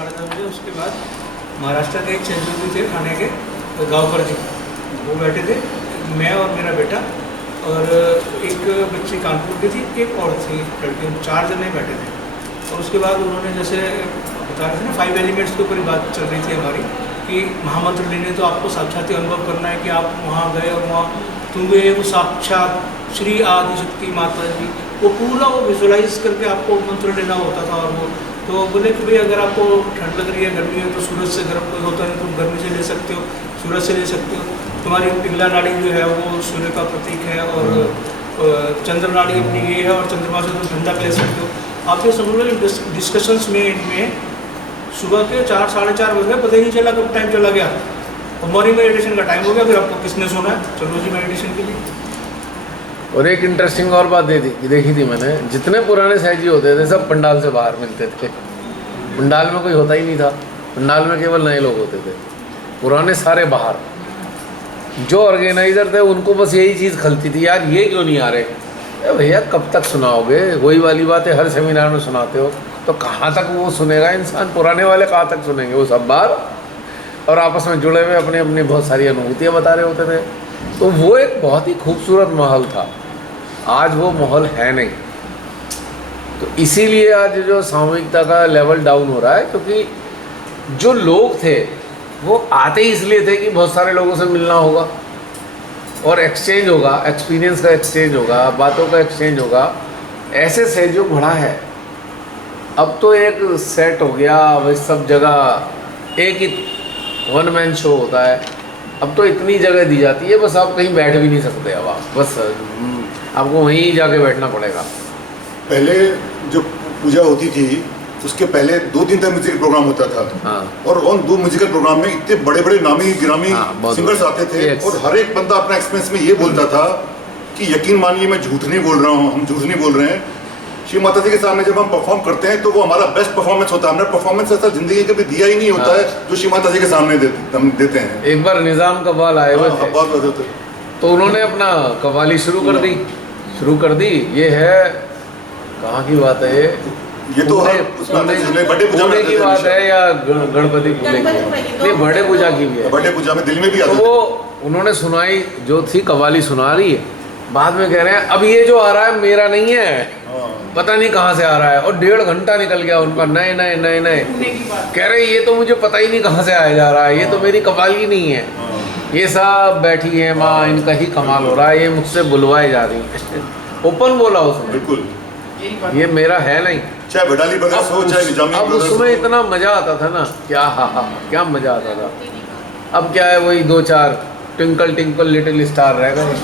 10 बजे। उसके बाद महाराष्ट्र के एक सहयोगी थे थाने के गाँवकर जी, वो बैठे थे, मैं और मेरा बेटा और एक बच्ची कानपुर की थी, एक और थी लड़की, 4 जने बैठे थे। और उसके बाद उन्होंने जैसे बता रहे थे ना 5 एलिमेंट्स के ऊपर बात चल रही थी हमारी कि महामंत्र लेने तो आपको साक्षात अनुभव करना है कि आप वहाँ गए और वहाँ तुम्हें वो साक्षात श्री आदिशक्ति माता जी वो पूरा वो विजुलाइज करके आपको मंत्र लेना होता था। और वो तो बोले कि भाई अगर आपको ठंड लग रही है, गर्मी है, तो सूरज से गर्म कोई होता नहीं, तुम गर्मी से ले सकते हो, सूरज से ले सकते हो। तुम्हारी पिंगला नाड़ी जो है वो सूर्य का प्रतीक है और चंद्र नाड़ी अपनी ये है और चंद्रमा से तुम ठंडक ले सकते हो। आप ये समझ लो डिस्कशंस में इनमें सुबह के 4 साढ़े 4 बज गए, पता ही नहीं चला कब टाइम चला गया और मॉर्निंग मेडिटेशन का टाइम हो गया। फिर आपको किसने सोना है, चलो जी मेडिटेशन के लिए। पहले जो पूजा होती थी उसके पहले 2 दिन तक म्यूजिकल प्रोग्राम होता था। हाँ। और उन 2 म्यूजिकल प्रोग्राम में इतने बड़े बड़े नामी गिरामी सिंगर्स आते थे। और हर एक बंदा अपना एक्सपीरियंस में ये बोलता था कि यकीन मानिए मैं झूठ नहीं बोल रहा हूँ, हम झूठ नहीं बोल रहे हैं। श्री माता जी के सामने जब हम परफॉर्म करते हैं तो वो हमारा बेस्ट परफॉर्मेंस होता है। हमने परफॉर्मेंस ऐसा जिंदगी कभी दिया ही नहीं होता है जो श्री माता जी के सामने हम देते हैं। एक बार निज़ाम कव्वाल आए हुए थे, तो उन्होंने अपना कव्वाली शुरू कर दी। ये है कहाँ की बात है, ये तो बड़े पूजा की बात है या गणपति पूजा की? नहीं, बड़े पूजा की भी है। बड़े पूजा में दिल्ली में भी तो वो उन्होंने सुनाई जो थी, कव्वाली सुना रही है, बाद में कह रहे हैं अब ये जो आ रहा है मेरा नहीं है, पता नहीं कहाँ से आ रहा है। और 1.5 घंटा निकल गया उनका, नए कह रहे ये तो मुझे पता ही नहीं कहाँ से आया जा रहा है, ये तो मेरी कव्वाली नहीं है, ये सब बैठी है माँ, इनका ही कमाल हो रहा है, ये मुझसे बुलवाए जा रही है। ओपन बोला उसने, बिल्कुल ये मेरा है नहीं। चाहे भडाली ब्रदर्स हो चाहे निजामी ब्रदर्स हो। उसमें इतना मजा आता था ना, क्या मजा आता था। अब क्या है, वही 2-4 ट्विंकल टिंकल लिटिल स्टार रह गए हैं।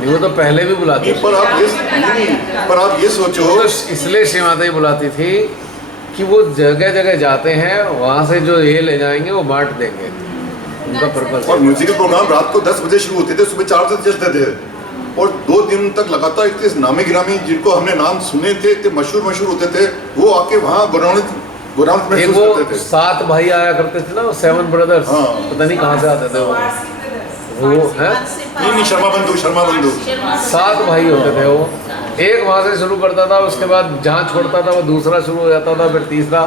नहीं, वो तो पहले भी बुलाती थी, पर आप ये सोचो, तो इसलिए श्री माता ही बुलाती थी कि वो जगह जगह जाते हैं, वहाँ से जो ये ले जाएंगे वो बांट देंगे, उनका पर्पस। और म्यूजिकल प्रोग्राम रात को 10 बजे शुरू होते थे, सुबह 4 बजे चलते थे। और 2 दिन तक लगातार इतने नामी गिरामी जिनको हमने नाम सुने थे, इतने मशहूर होते थे, वो आके वहाँ गौरवान्वित एक वो 7 भाई आया करते थे ना, 7 ब्रदर्स, पता नहीं कहाँ से आते थे वो है नहीं, शर्मा बंधु 7 भाई होते थे। वो एक वहाँ से शुरू करता था, उसके बाद जहाँ छोड़ता था वो दूसरा शुरू हो जाता था, फिर तीसरा।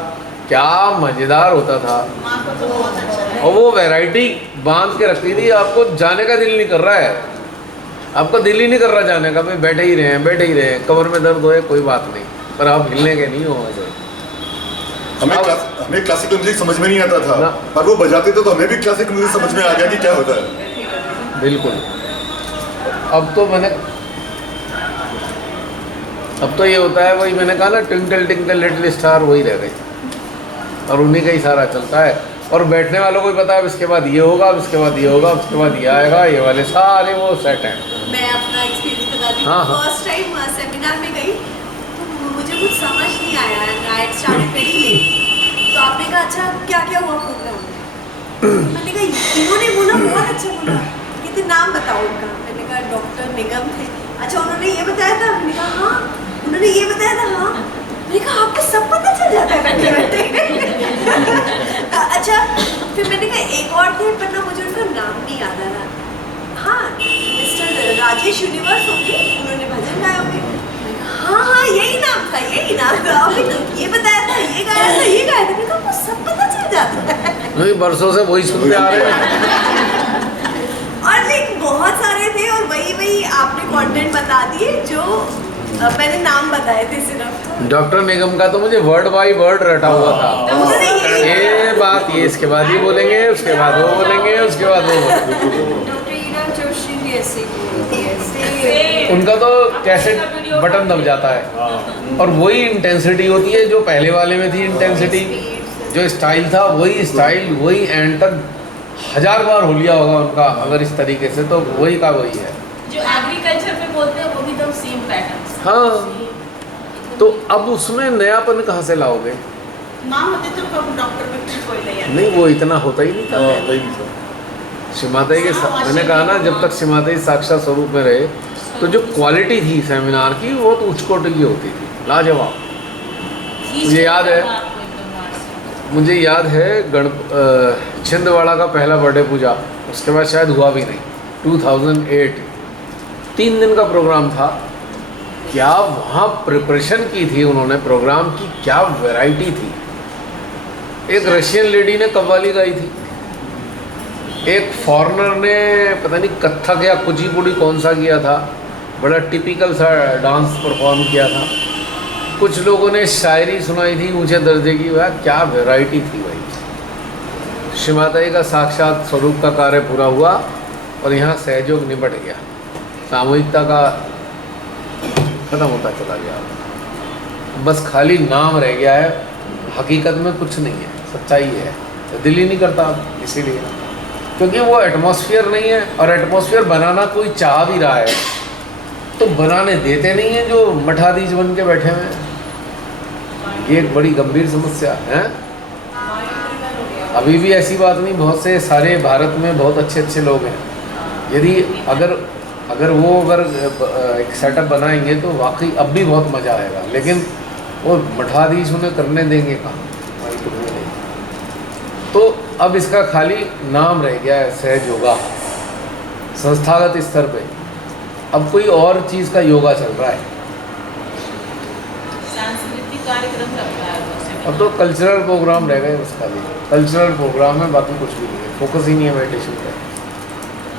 क्या मज़ेदार होता था। और वो वैरायटी बांध के रखती थी, आपको जाने का दिल नहीं कर रहा है, आपका दिल ही नहीं कर रहा जाने का, भाई बैठे ही रहे, कमर में दर्द होए कोई बात नहीं, पर आप हिलने के नहीं हो। हमें क्लासिकल म्यूजिक समझ में नहीं आता था, पर वो बजाते थे तो हमें भी क्लासिकल म्यूजिक समझ में आ गया कि क्या होता है। बिल्कुल। अब तो ये होता है, वही मैंने कहा ना, ट्विंकल टिंकल लिटिल स्टार वही रह गई और उन्हीं का ही सारा चलता है। और बैठने वालों को भी पता है इसके बाद ये होगा, इसके बाद ये होगा, उसके बाद ये आएगा, ये वाले सारे वो सेट हैं। मैं अपना एक्सपीरियंस बता रही हूँ। फर्स्ट टाइम सेमिनार में गई तो मुझे कुछ समझ नहीं आया, नाइट स्टार्ट करी नहीं। तो आपने कहा अच्छा क्या क्या हुआ प्रोग्राम में? मैंने कहा इन्होंने बोला बहुत अच्छा बोला, कितने नाम बताओ उनका? मैंने कहा डॉक्टर निगम थे। अच्छा उन्होंने ये बताया था? मैंने कहा हाँ। उन्होंने ये बताया था? हाँ। मैंने कहा आपको सब पता चल जाता है बैठे बैठे। अच्छा फिर मैंने कहा एक और थे, पर ना मुझे उनका नाम नहीं याद आ रहा। हाँ, मिस्टर राजेश यूनिवर्स होंगे, उन्होंने भजन नहीं, बरसों से वही सुनते आ रहे हैं। और लाइक बहुत सारे थे और वही आपने कंटेंट बता दिए जो मैंने नाम बताए थे सिर्फ। डॉक्टर निगम का तो मुझे वर्ड बाय वर्ड रटा हुआ था। उन्होंने ये बात ये, इसके बाद ये बोलेंगे, उसके बाद वो बोलेंगे, उसके बाद वो बोलेंगे। डॉक्टर ईरा जोशी भी ऐसे बोलती है, ऐसे उनका तो कैसे बटन दब जाता है, और वही इंटेंसिटी होती है जो पहले वाले में थी। इंटेंसिटी जो स्टाइल था वही स्टाइल, वही एंड तक 1000 बार हो लिया होगा उनका अगर इस तरीके से, तो वही का वही है जो एग्रीकल्चर पे बोलते हैं वो भी तो सेम पैटर्न। हाँ, तो अब उसमें नयापन कहाँ से लाओगे? माँ होते तो कब डॉक्टर पे कोई ले आते। नहीं, वो इतना होता ही नहीं था। शिमाताई के साथ मैंने कहा ना, जब तक शिमाताई साक्षात स्वरूप में रहे तो जो क्वालिटी थी सेमिनार की वो तो उच्च कोटि की होती थी, लाजवाब। मुझे याद है छिंदवाड़ा का पहला बर्थडे पूजा, उसके बाद शायद हुआ भी नहीं, 2008 3 दिन का प्रोग्राम था। क्या वहाँ प्रिपरेशन की थी उन्होंने प्रोग्राम की, क्या वैरायटी थी। एक रशियन लेडी ने कव्वाली गाई थी, एक फॉरेनर ने पता नहीं कथक या कुचिपुड़ी कौन सा किया था, बड़ा टिपिकल सा डांस परफॉर्म किया था। कुछ लोगों ने शायरी सुनाई थी ऊंचे दर्जे की। वह क्या वैरायटी थी भाई। शिमाताई का साक्षात स्वरूप का कार्य पूरा हुआ और यहाँ सहयोग निपट गया, सामूहिकता का खत्म होता चला गया, बस खाली नाम रह गया है, हकीकत में कुछ नहीं है, सच्चाई है। तो दिल ही नहीं करता इसीलिए, क्योंकि वो एटमॉस्फेयर नहीं है, और एटमॉस्फेयर बनाना कोई चाह भी रहा है तो बनाने देते नहीं है जो मठाधीश बन के बैठे हुए हैं। ये एक बड़ी गंभीर समस्या है। अभी भी ऐसी बात नहीं, बहुत से सारे भारत में बहुत अच्छे अच्छे लोग हैं। यदि अगर वो एक सेटअप बनाएंगे तो वाकई अब भी बहुत मज़ा आएगा, लेकिन वो मठाधीश उन्हें करने देंगे कहाँ, भाई कुछ भी नहीं। तो अब इसका खाली नाम रह गया है सहज योगा संस्थागत स्तर पे। अब कोई और चीज़ का योगा चल रहा है, सांस्कृतिक कार्यक्रम रखा है। अब तो कल्चरल प्रोग्राम रह गए, बस खाली कल्चरल प्रोग्राम है, बाकी कुछ भी नहीं है, फोकस ही नहीं है मेडिटेशन पे।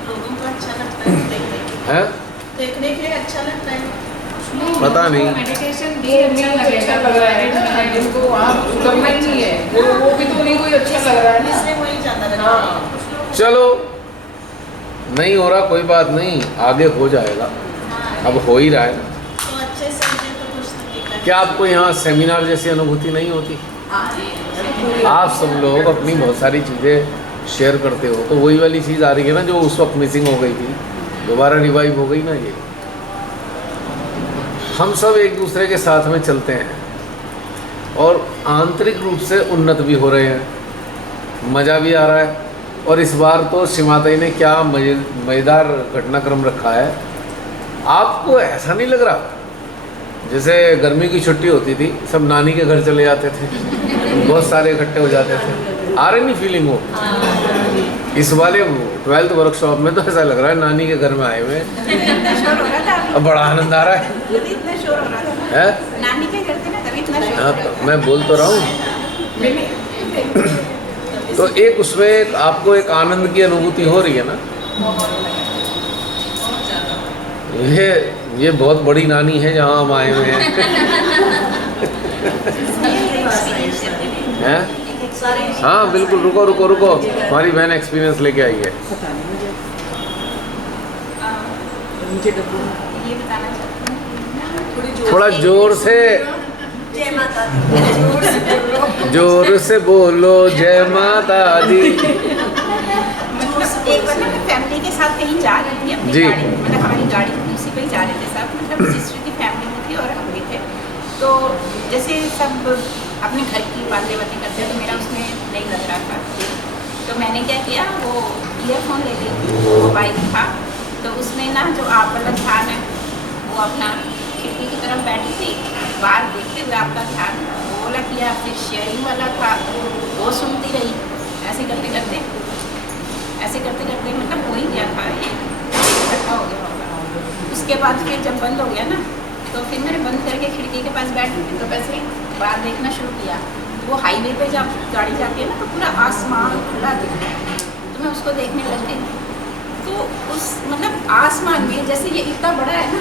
लोगों को अच्छा लगता है हैं? देखने के लिए अच्छा लगता है। पता नहीं। मेडिटेशन भी अच्छा लग रहा है जिनको आप करना ही नहीं है, वो भी तो नहीं कोई अच्छा लग रहा है ना, इसलिए वही ज़्यादा लगता है। चलो नहीं हो रहा कोई बात नहीं, आगे हो जाएगा, अब हो ही रहा है। तो अच्छे से तो कुछ क्या आपको यहाँ सेमिनार जैसी अनुभूति नहीं होती? आप सब लोग अपनी बहुत सारी चीज़ें शेयर करते हो, तो वही वाली चीज़ आ रही है ना जो उस वक्त मिसिंग हो गई थी, दोबारा रिवाइव हो गई ना। ये हम सब एक दूसरे के साथ में चलते हैं और आंतरिक रूप से उन्नत भी हो रहे हैं, मज़ा भी आ रहा है। और इस बार तो शिमाताई ने क्या मज़ेदार घटनाक्रम रखा है। आपको ऐसा नहीं लग रहा जैसे गर्मी की छुट्टी होती थी, सब नानी के घर चले जाते थे, बहुत सारे इकट्ठे हो जाते थे, आ रही नहीं फीलिंग वो? इस वाले 12th वर्कशॉप में तो ऐसा लग रहा है नानी के घर में आए हुए, अब बड़ा आनंद आ रहा है। इतना शोर हो रहा था है? नानी के घर थे ना, तभी इतना शोर हो हाँ, रहा था। मैं बोल तो रहा हूँ। तो एक उसमें आपको एक आनंद की अनुभूति हो रही है ना। ये बहुत बड़ी नानी है जहाँ हम आए हुए हैं। हैं? हाँ बिल्कुल, रुको रुको रुको, हमारी बहन एक्सपीरियंस लेके आई है। ये बताना चाहती हूँ थोड़ा जोर से, जय माता दी। जोर से बोलो जय माता दी। एक बार ना मैं फैमिली के साथ कहीं जा रही थी अपनी जी। गाड़ी, मतलब हमारी गाड़ी थी उसी पे ही जा रहे थे सब, मतलब सिस्टर की फैमिली में थी और हम भी थे। तो जैसे सब अपने घर की बातें करते तो मेरा उसमें नहीं लग रहा था, तो मैंने क्या किया, वो ईयरफोन ले ली, वो बाइक था, तो उसमें ना जो आप वाला ध्यान है वो अपना खिड़की की तरफ बैठी थी, बाहर देखते हुए आपका ध्यान वो वाला किया, फिर शेयरिंग वाला था वो सुनती रही, ऐसे करते करते मतलब हो ही गया था, ये इकट्ठा हो गया होगा। उसके बाद फिर जब बंद हो गया ना, तो फिर मैंने बंद करके खिड़की के पास बैठी थी, तो वैसे बाहर देखना शुरू किया, वो हाईवे पे जब गाड़ी जाती है ना तो पूरा आसमान खुला दिखता है, तो मैं उसको देखने लग गई। तो उस मतलब आसमान में जैसे ये इतना बड़ा है ना,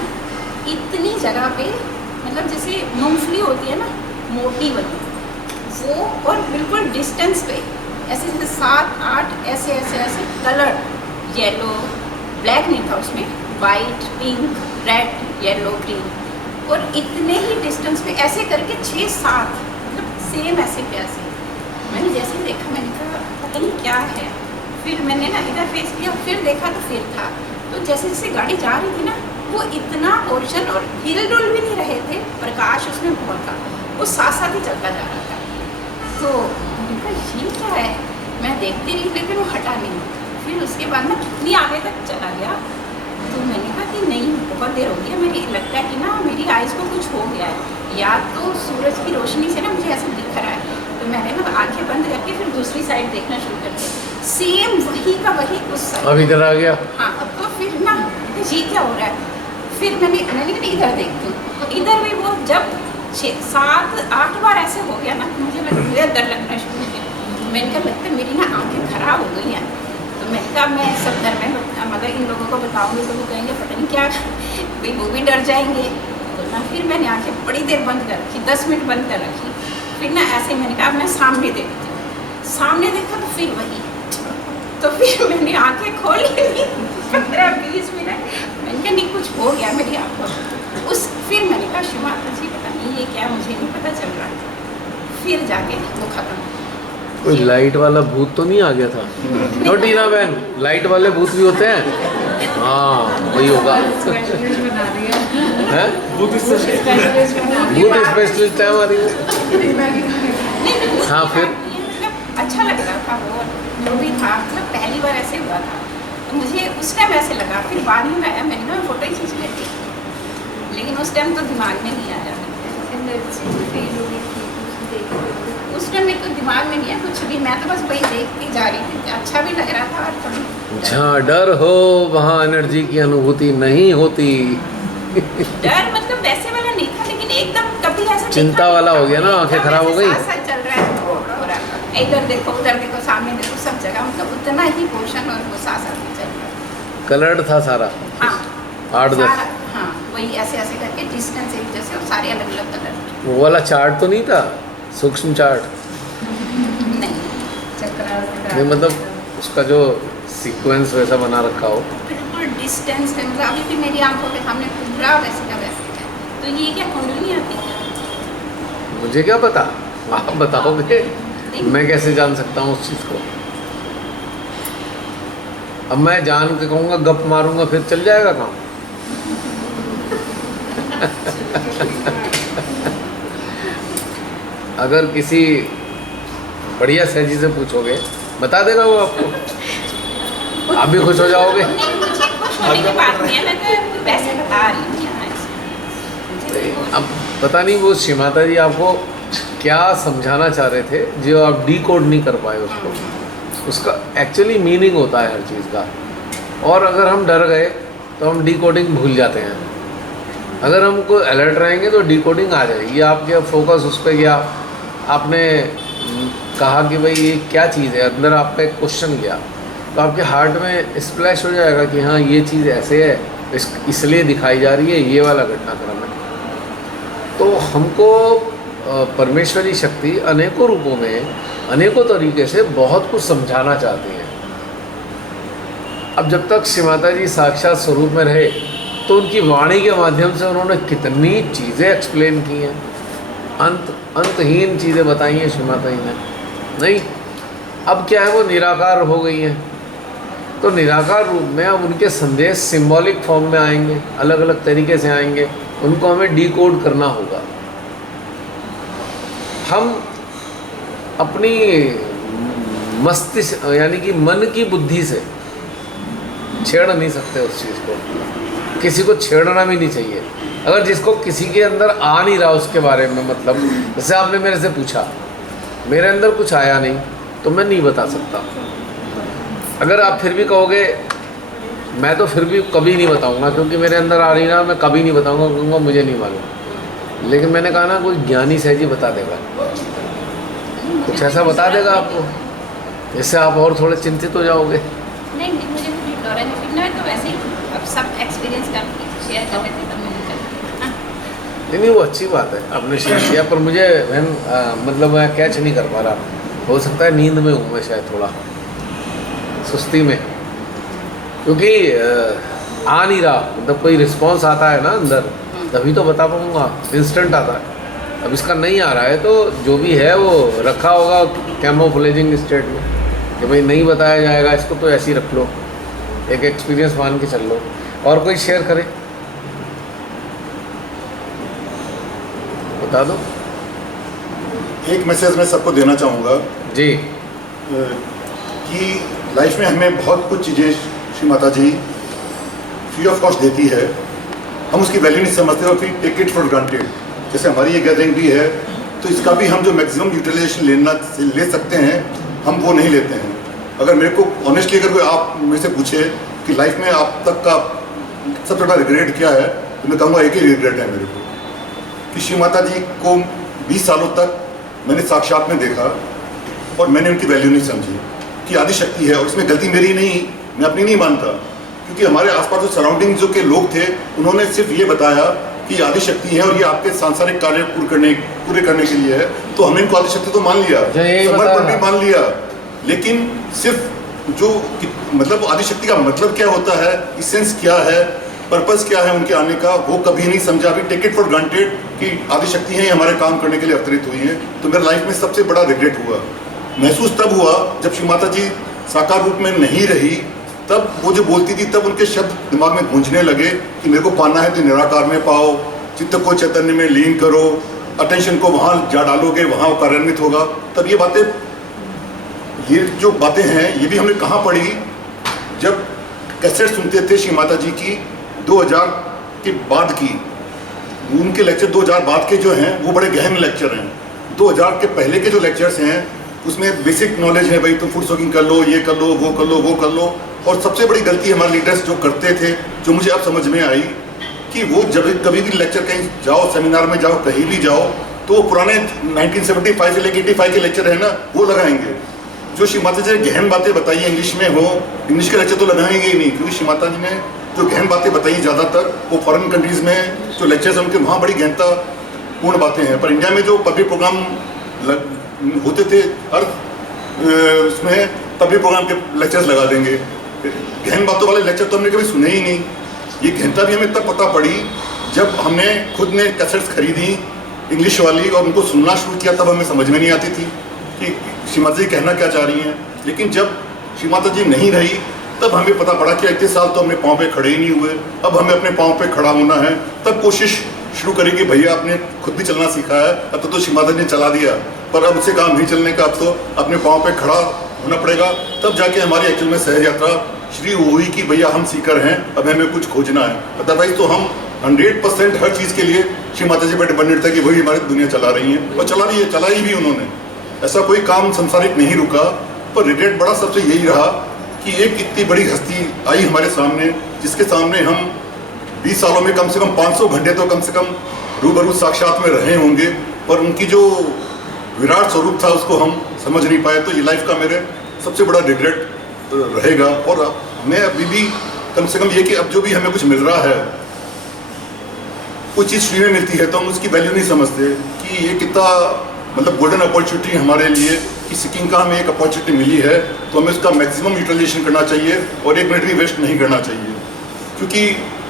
इतनी जगह पे मतलब जैसे मूंगफली होती है ना मोटी वाली, वो और बिल्कुल डिस्टेंस पे ऐसे जैसे 7-8 ऐसे ऐसे ऐसे कलर, येलो ब्लैक नहीं था उसमें, white pink red yellow green, और इतने ही डिस्टेंस पे ऐसे करके 6-7 मतलब सेम ऐसे पे ऐसे। मैंने जैसे देखा मैंने कहा पता नहीं क्या है, फिर मैंने ना इधर फेस किया, फिर देखा तो फिर था। तो जैसे जैसे गाड़ी जा रही थी ना वो इतना पोर्शन और हिल डुल भी नहीं रहे थे, प्रकाश उसमें बहुत था, वो साथ साथ ही चलता जा रहा था। तो मैंने कहा ये क्या है, मैं देखती रही लेकिन वो हटा नहीं। फिर उसके बाद ना कितनी आगे तक चला गया, तो मैंने कहा कि नहीं बहुत देर हो गई है, मुझे लगता है कि ना मेरी आइज़ को कुछ हो गया है, या तो सूरज की रोशनी से ना मुझे ऐसा दिख रहा है। तो मैंने ना आंखें बंद करके फिर दूसरी साइड देखना शुरू कर दिया, सेम वही का वही उस साइड। अब इधर आ गया। हाँ, अब तो फिर ना ये क्या हो रहा है, फिर मैंने कहा इधर देखती हूँ, इधर भी वो जब 6-7-8 बार ऐसे हो गया ना, मुझे डर लगना शुरू हो गया। मैंने कहा लगता है मेरी ना आंखें खराब हो गई हैं। तो मैंने कहा मैं सब घर में मगर इन लोगों को बताऊँगी तो वो कहेंगे पता नहीं क्या, भाई वो भी डर जाएंगे। तो ना फिर मैंने आंखें बड़ी देर बंद कर रखी, 10 मिनट बंद कर रखी। फिर ना ऐसे मैंने कहा मैं सामने देखती हूँ, सामने देखा तो फिर वही। तो फिर मैंने आंखें खोली 15-20 मिनट, मैंने कहा नहीं कुछ हो गया मेरी आंखों में। उस फिर मैंने कहा शिव माता जी पता नहीं ये क्या, मुझे नहीं पता चल रहा। फिर जाके वो खत्म। कोई लाइट वाला भूत तो नहीं आ गया था? नो टीना बहन, लाइट वाले भूत भी होते हैं। हाँ वही होगा। बना दिया हैं? भूत स्पेशलिस्ट है हमारी। हाँ फिर मतलब अच्छा लग रहा था वो जो भी था, मतलब पहली बार ऐसे हुआ था तो मुझे उस टाइम ऐसे लगा। फिर बाद में आया, मैंने कहा फोटो ही खींच लेती, लेकिन उस टाइम तो दिमाग में नहीं आया। उस टाइम मेरे को दिमाग में नहीं आया कुछ भी, मैं तो बस वही देखती जा रही थी, अच्छा भी लग रहा था। और जहाँ डर हो वहाँ एनर्जी की अनुभूति नहीं होती। डर मतलब वैसे वाला नहीं था, लेकिन एकदम कभी ऐसा चिंता वाला हो गया ना, आंखें खराब हो गई। साथ चल रहा है तो हो रहा है, इधर देखो उधर देखो सामने देखो, सब जगह मतलब उतना ही पोर्शन और वो साथ साथ ही चल रहा है। कलर्ड था सारा। हाँ 8-10। हाँ वही ऐसे ऐसे करके डिस्टेंस एक जैसे और सारे अलग अलग कलर। वो वाला चार्ट तो नहीं था, सूक्ष्म चार्ट नहीं नहीं, मतलब उसका जो सीक्वेंस वैसा बना रखा हो। बिल्कुल डिस्टेंस है, मतलब अभी भी मेरी आंखों के सामने पूरा वैसे का वैसे है। तो ये क्या कुंडली आती है? मुझे क्या पता, आप बताओगे, मैं कैसे जान सकता हूँ उस चीज़ को? अब मैं जान के कहूँगा गप मारूंगा फिर चल जाएगा काम। अगर किसी बढ़िया सहजी से पूछोगे बता देगा वो आपको, आप भी खुश हो जाओगे। नहीं मुझे खुश होने की बात नहीं है, मैं तो वैसे बता रही हूँ यहाँ। अब पता नहीं वो श्री माता जी आपको क्या समझाना चाह रहे थे जो आप डिकोड नहीं कर पाए उसको। उसका एक्चुअली मीनिंग होता है हर चीज़ का, और अगर हम डर गए तो हम डिकोडिंग भूल जाते हैं। अगर हमको अलर्ट रहेंगे तो डिकोडिंग आ जाएगी। आपके फोकस उस पर गया, आपने कहा कि भाई ये क्या चीज़ है, अंदर आपका एक क्वेश्चन गया तो आपके हार्ट में स्प्लैश हो जाएगा कि हाँ ये चीज़ ऐसे है, इसलिए दिखाई जा रही है, ये वाला घटनाक्रम है। तो हमको परमेश्वरी शक्ति अनेकों रूपों में अनेकों तरीके से बहुत कुछ समझाना चाहती है। अब जब तक श्री माता जी साक्षात स्वरूप में रहे तो उनकी वाणी के माध्यम से उन्होंने कितनी चीज़ें एक्सप्लेन की हैं, अंतहीन चीज़ें बताई हैं श्री माता जी ने। नहीं, अब क्या है, वो निराकार हो गई हैं, तो निराकार रूप में अब उनके संदेश सिंबॉलिक फॉर्म में आएंगे, अलग अलग तरीके से आएंगे, उनको हमें डिकोड करना होगा। हम अपनी मस्तिष्क यानी कि मन की बुद्धि से छेड़ नहीं सकते उस चीज़ को, किसी को छेड़ना भी नहीं चाहिए। अगर जिसको किसी के अंदर आ नहीं रहा उसके बारे में, मतलब जैसे आपने मेरे से पूछा, मेरे अंदर कुछ आया नहीं तो मैं नहीं बता सकता। अगर आप फिर भी कहोगे मैं तो फिर भी कभी नहीं बताऊंगा क्योंकि मेरे अंदर आ रही ना, मैं कभी नहीं बताऊंगा, कहूँगा मुझे नहीं मालूम। लेकिन मैंने कहा ना कोई ज्ञानी सहजी बता देगा, कुछ ऐसा बता देगा आपको जिससे आप और थोड़े चिंतित हो जाओगे? नहीं, मुझे भी दौरा नहीं फिरना है, तो वैसे ही अब सब एक्सपीरियंस का शेयर कर लेते तब मुझे करते। नहीं, वो अच्छी बात है आपने शेयर किया, पर मुझे मतलब मैं कैच नहीं कर पा रहा। हो सकता है नींद में हूँ मैं शायद, थोड़ा सुस्ती में, क्योंकि आ नहीं रहा, मतलब कोई रिस्पॉन्स आता है ना अंदर तभी तो बता पाऊँगा, इंस्टेंट आता है। अब इसका नहीं आ रहा है तो जो भी है वो रखा होगा कैमोफ्लेजिंग स्टेट में कि भाई नहीं बताया जाएगा इसको, तो ऐसे ही रख लो, एक एक्सपीरियंस मान के चल लो। और कोई शेयर करे, बता दो। एक मैसेज मैं सबको देना चाहूँगा जी, कि लाइफ में हमें बहुत कुछ चीज़ें श्री माता जी फ्री ऑफ कॉस्ट देती है, हम उसकी वैल्यू नहीं समझते और फिर टेक इट फॉर ग्रांटेड। जैसे हमारी ये गैदरिंग भी है, तो इसका भी हम जो मैक्सिमम यूटिलाइजेशन ले सकते हैं हम वो नहीं लेते हैं। अगर मेरे को ऑनेस्टली अगर कोई आप मेरे से पूछे कि लाइफ में आप तक का सबसे बड़ा रिग्रेट क्या है, तो मैं कहूँगा एक ही रिग्रेट है मेरे को, कि श्री माता जी को 20 सालों तक मैंने साक्षात में देखा और मैंने उनकी वैल्यू नहीं समझी कि आदिशक्ति है। और इसमें गलती मेरी नहीं, मैं अपनी नहीं मानता, क्योंकि हमारे आसपास जो सराउंडिंग जो के लोग थे उन्होंने सिर्फ ये बताया कि आदिशक्ति है और ये आपके सांसारिक कार्य पूरे करने के लिए है, तो हमने इनको आदिशक्ति तो मान लिया, समर्पण भी मान लिया, लेकिन सिर्फ जो मतलब आदिशक्ति का मतलब क्या होता है, इसेंस क्या है, पर्पस क्या है उनके आने का, वो कभी नहीं समझा। अभी टेक इट फॉर ग्रांटेड कि आदिशक्ति हैं हमारे काम करने के लिए अवतरित हुई हैं। तो मेरे लाइफ में सबसे बड़ा रिग्रेट हुआ, महसूस तब हुआ जब श्री माता जी साकार रूप में नहीं रही, तब वो जो बोलती थी तब उनके शब्द दिमाग में गूंजने लगे कि मेरे को पाना है तो निराकार में पाओ, चित्त को चैतन्य में लीन करो, अटेंशन को वहाँ जा डालोगे वहाँ वो कार्यान्वित होगा। तब ये जो बातें हैं ये भी हमने कहाँ पढ़ी, जब कैसेट सुनते थे श्री माता जी की 2000 के बाद की, उनके लेक्चर 2000 बाद के जो हैं वो बड़े गहन लेक्चर हैं। 2000 के पहले के जो लेक्चर्स हैं उसमें बेसिक नॉलेज है, भाई तुम फूड सॉकिंग कर लो, ये कर लो, वो कर लो, वो कर लो। और सबसे बड़ी गलती हमारे लीडर्स जो करते थे, जो मुझे अब समझ में आई, कि वो जब कभी भी लेक्चर कहीं जाओ, सेमिनार में जाओ, कहीं भी जाओ, तो वो पुराने 1975 से लेकर 85 के लेक्चर है ना वो लगाएंगे। जो श्री माता जी ने गहन बातें बताई इंग्लिश में हो, इंग्लिश के लेक्चर तो लगाएंगे ही नहीं, क्योंकि श्री माता जी ने जो गहन बातें बताई ज़्यादातर वो फॉरेन कंट्रीज़ में जो लेक्चर्स हैं उनके वहाँ बड़ी गहनता पूर्ण बातें हैं। पर इंडिया में जो पब्लिक प्रोग्राम होते थे, हर उसमें पब्लिक प्रोग्राम के लेक्चर्स लगा देंगे, गहन बातों वाले लेक्चर तो हमने कभी सुने ही नहीं। ये गहनता भी हमें तब पता पड़ी जब हमने खुद ने कैसेट्स खरीदी इंग्लिश वाली और उनको सुनना शुरू किया, तब हमें समझ में नहीं आती थी कि श्री माता जी कहना क्या चाह रही हैं। लेकिन जब श्री माता जी नहीं रही तब हमें पता पड़ा कि इतने साल तो अपने पाँव पे खड़े ही नहीं हुए, अब हमें अपने पाँव पे खड़ा होना है। तब कोशिश शुरू करी कि भैया आपने खुद भी चलना सीखा है, अब तो श्री माता जी ने चला दिया, पर अब उससे काम नहीं चलने का, अब तो अपने पाँव पे खड़ा होना पड़ेगा। तब जाके हमारी एक्चुअल में सहज यात्रा शुरू हुई कि भैया हम सीकर हैं, अब हमें कुछ खोजना है। अदरवाइज तो हम 100% हर चीज़ के लिए श्री माता जी पर डिपेंडेंट था कि वही हमारी दुनिया चला रही हैं, और चलाई भी उन्होंने। ऐसा कोई काम संसारिक नहीं रुका। पर रिग्रेट बड़ा सबसे यही रहा कि एक इतनी बड़ी हस्ती आई हमारे सामने, जिसके सामने हम 20 सालों में कम से कम 500 घंटे तो कम से कम रूबरू साक्षात में रहे होंगे, पर उनकी जो विराट स्वरूप था उसको हम समझ नहीं पाए। तो ये लाइफ का मेरे सबसे बड़ा रिग्रेट रहेगा। और मैं अभी भी कम से कम ये कि अब जो भी हमें कुछ मिल रहा है, कुछ चीज़ फ्री में मिलती है तो हम उसकी वैल्यू नहीं समझते कि ये कितना मतलब गोल्डन अपॉर्चुनिटी हमारे लिए कि सिक्किम का हमें एक अपॉर्चुनिटी मिली है, तो हमें उसका मैक्सिमम यूटिलाइजेशन करना चाहिए और एक मिनट भी वेस्ट नहीं करना चाहिए। क्योंकि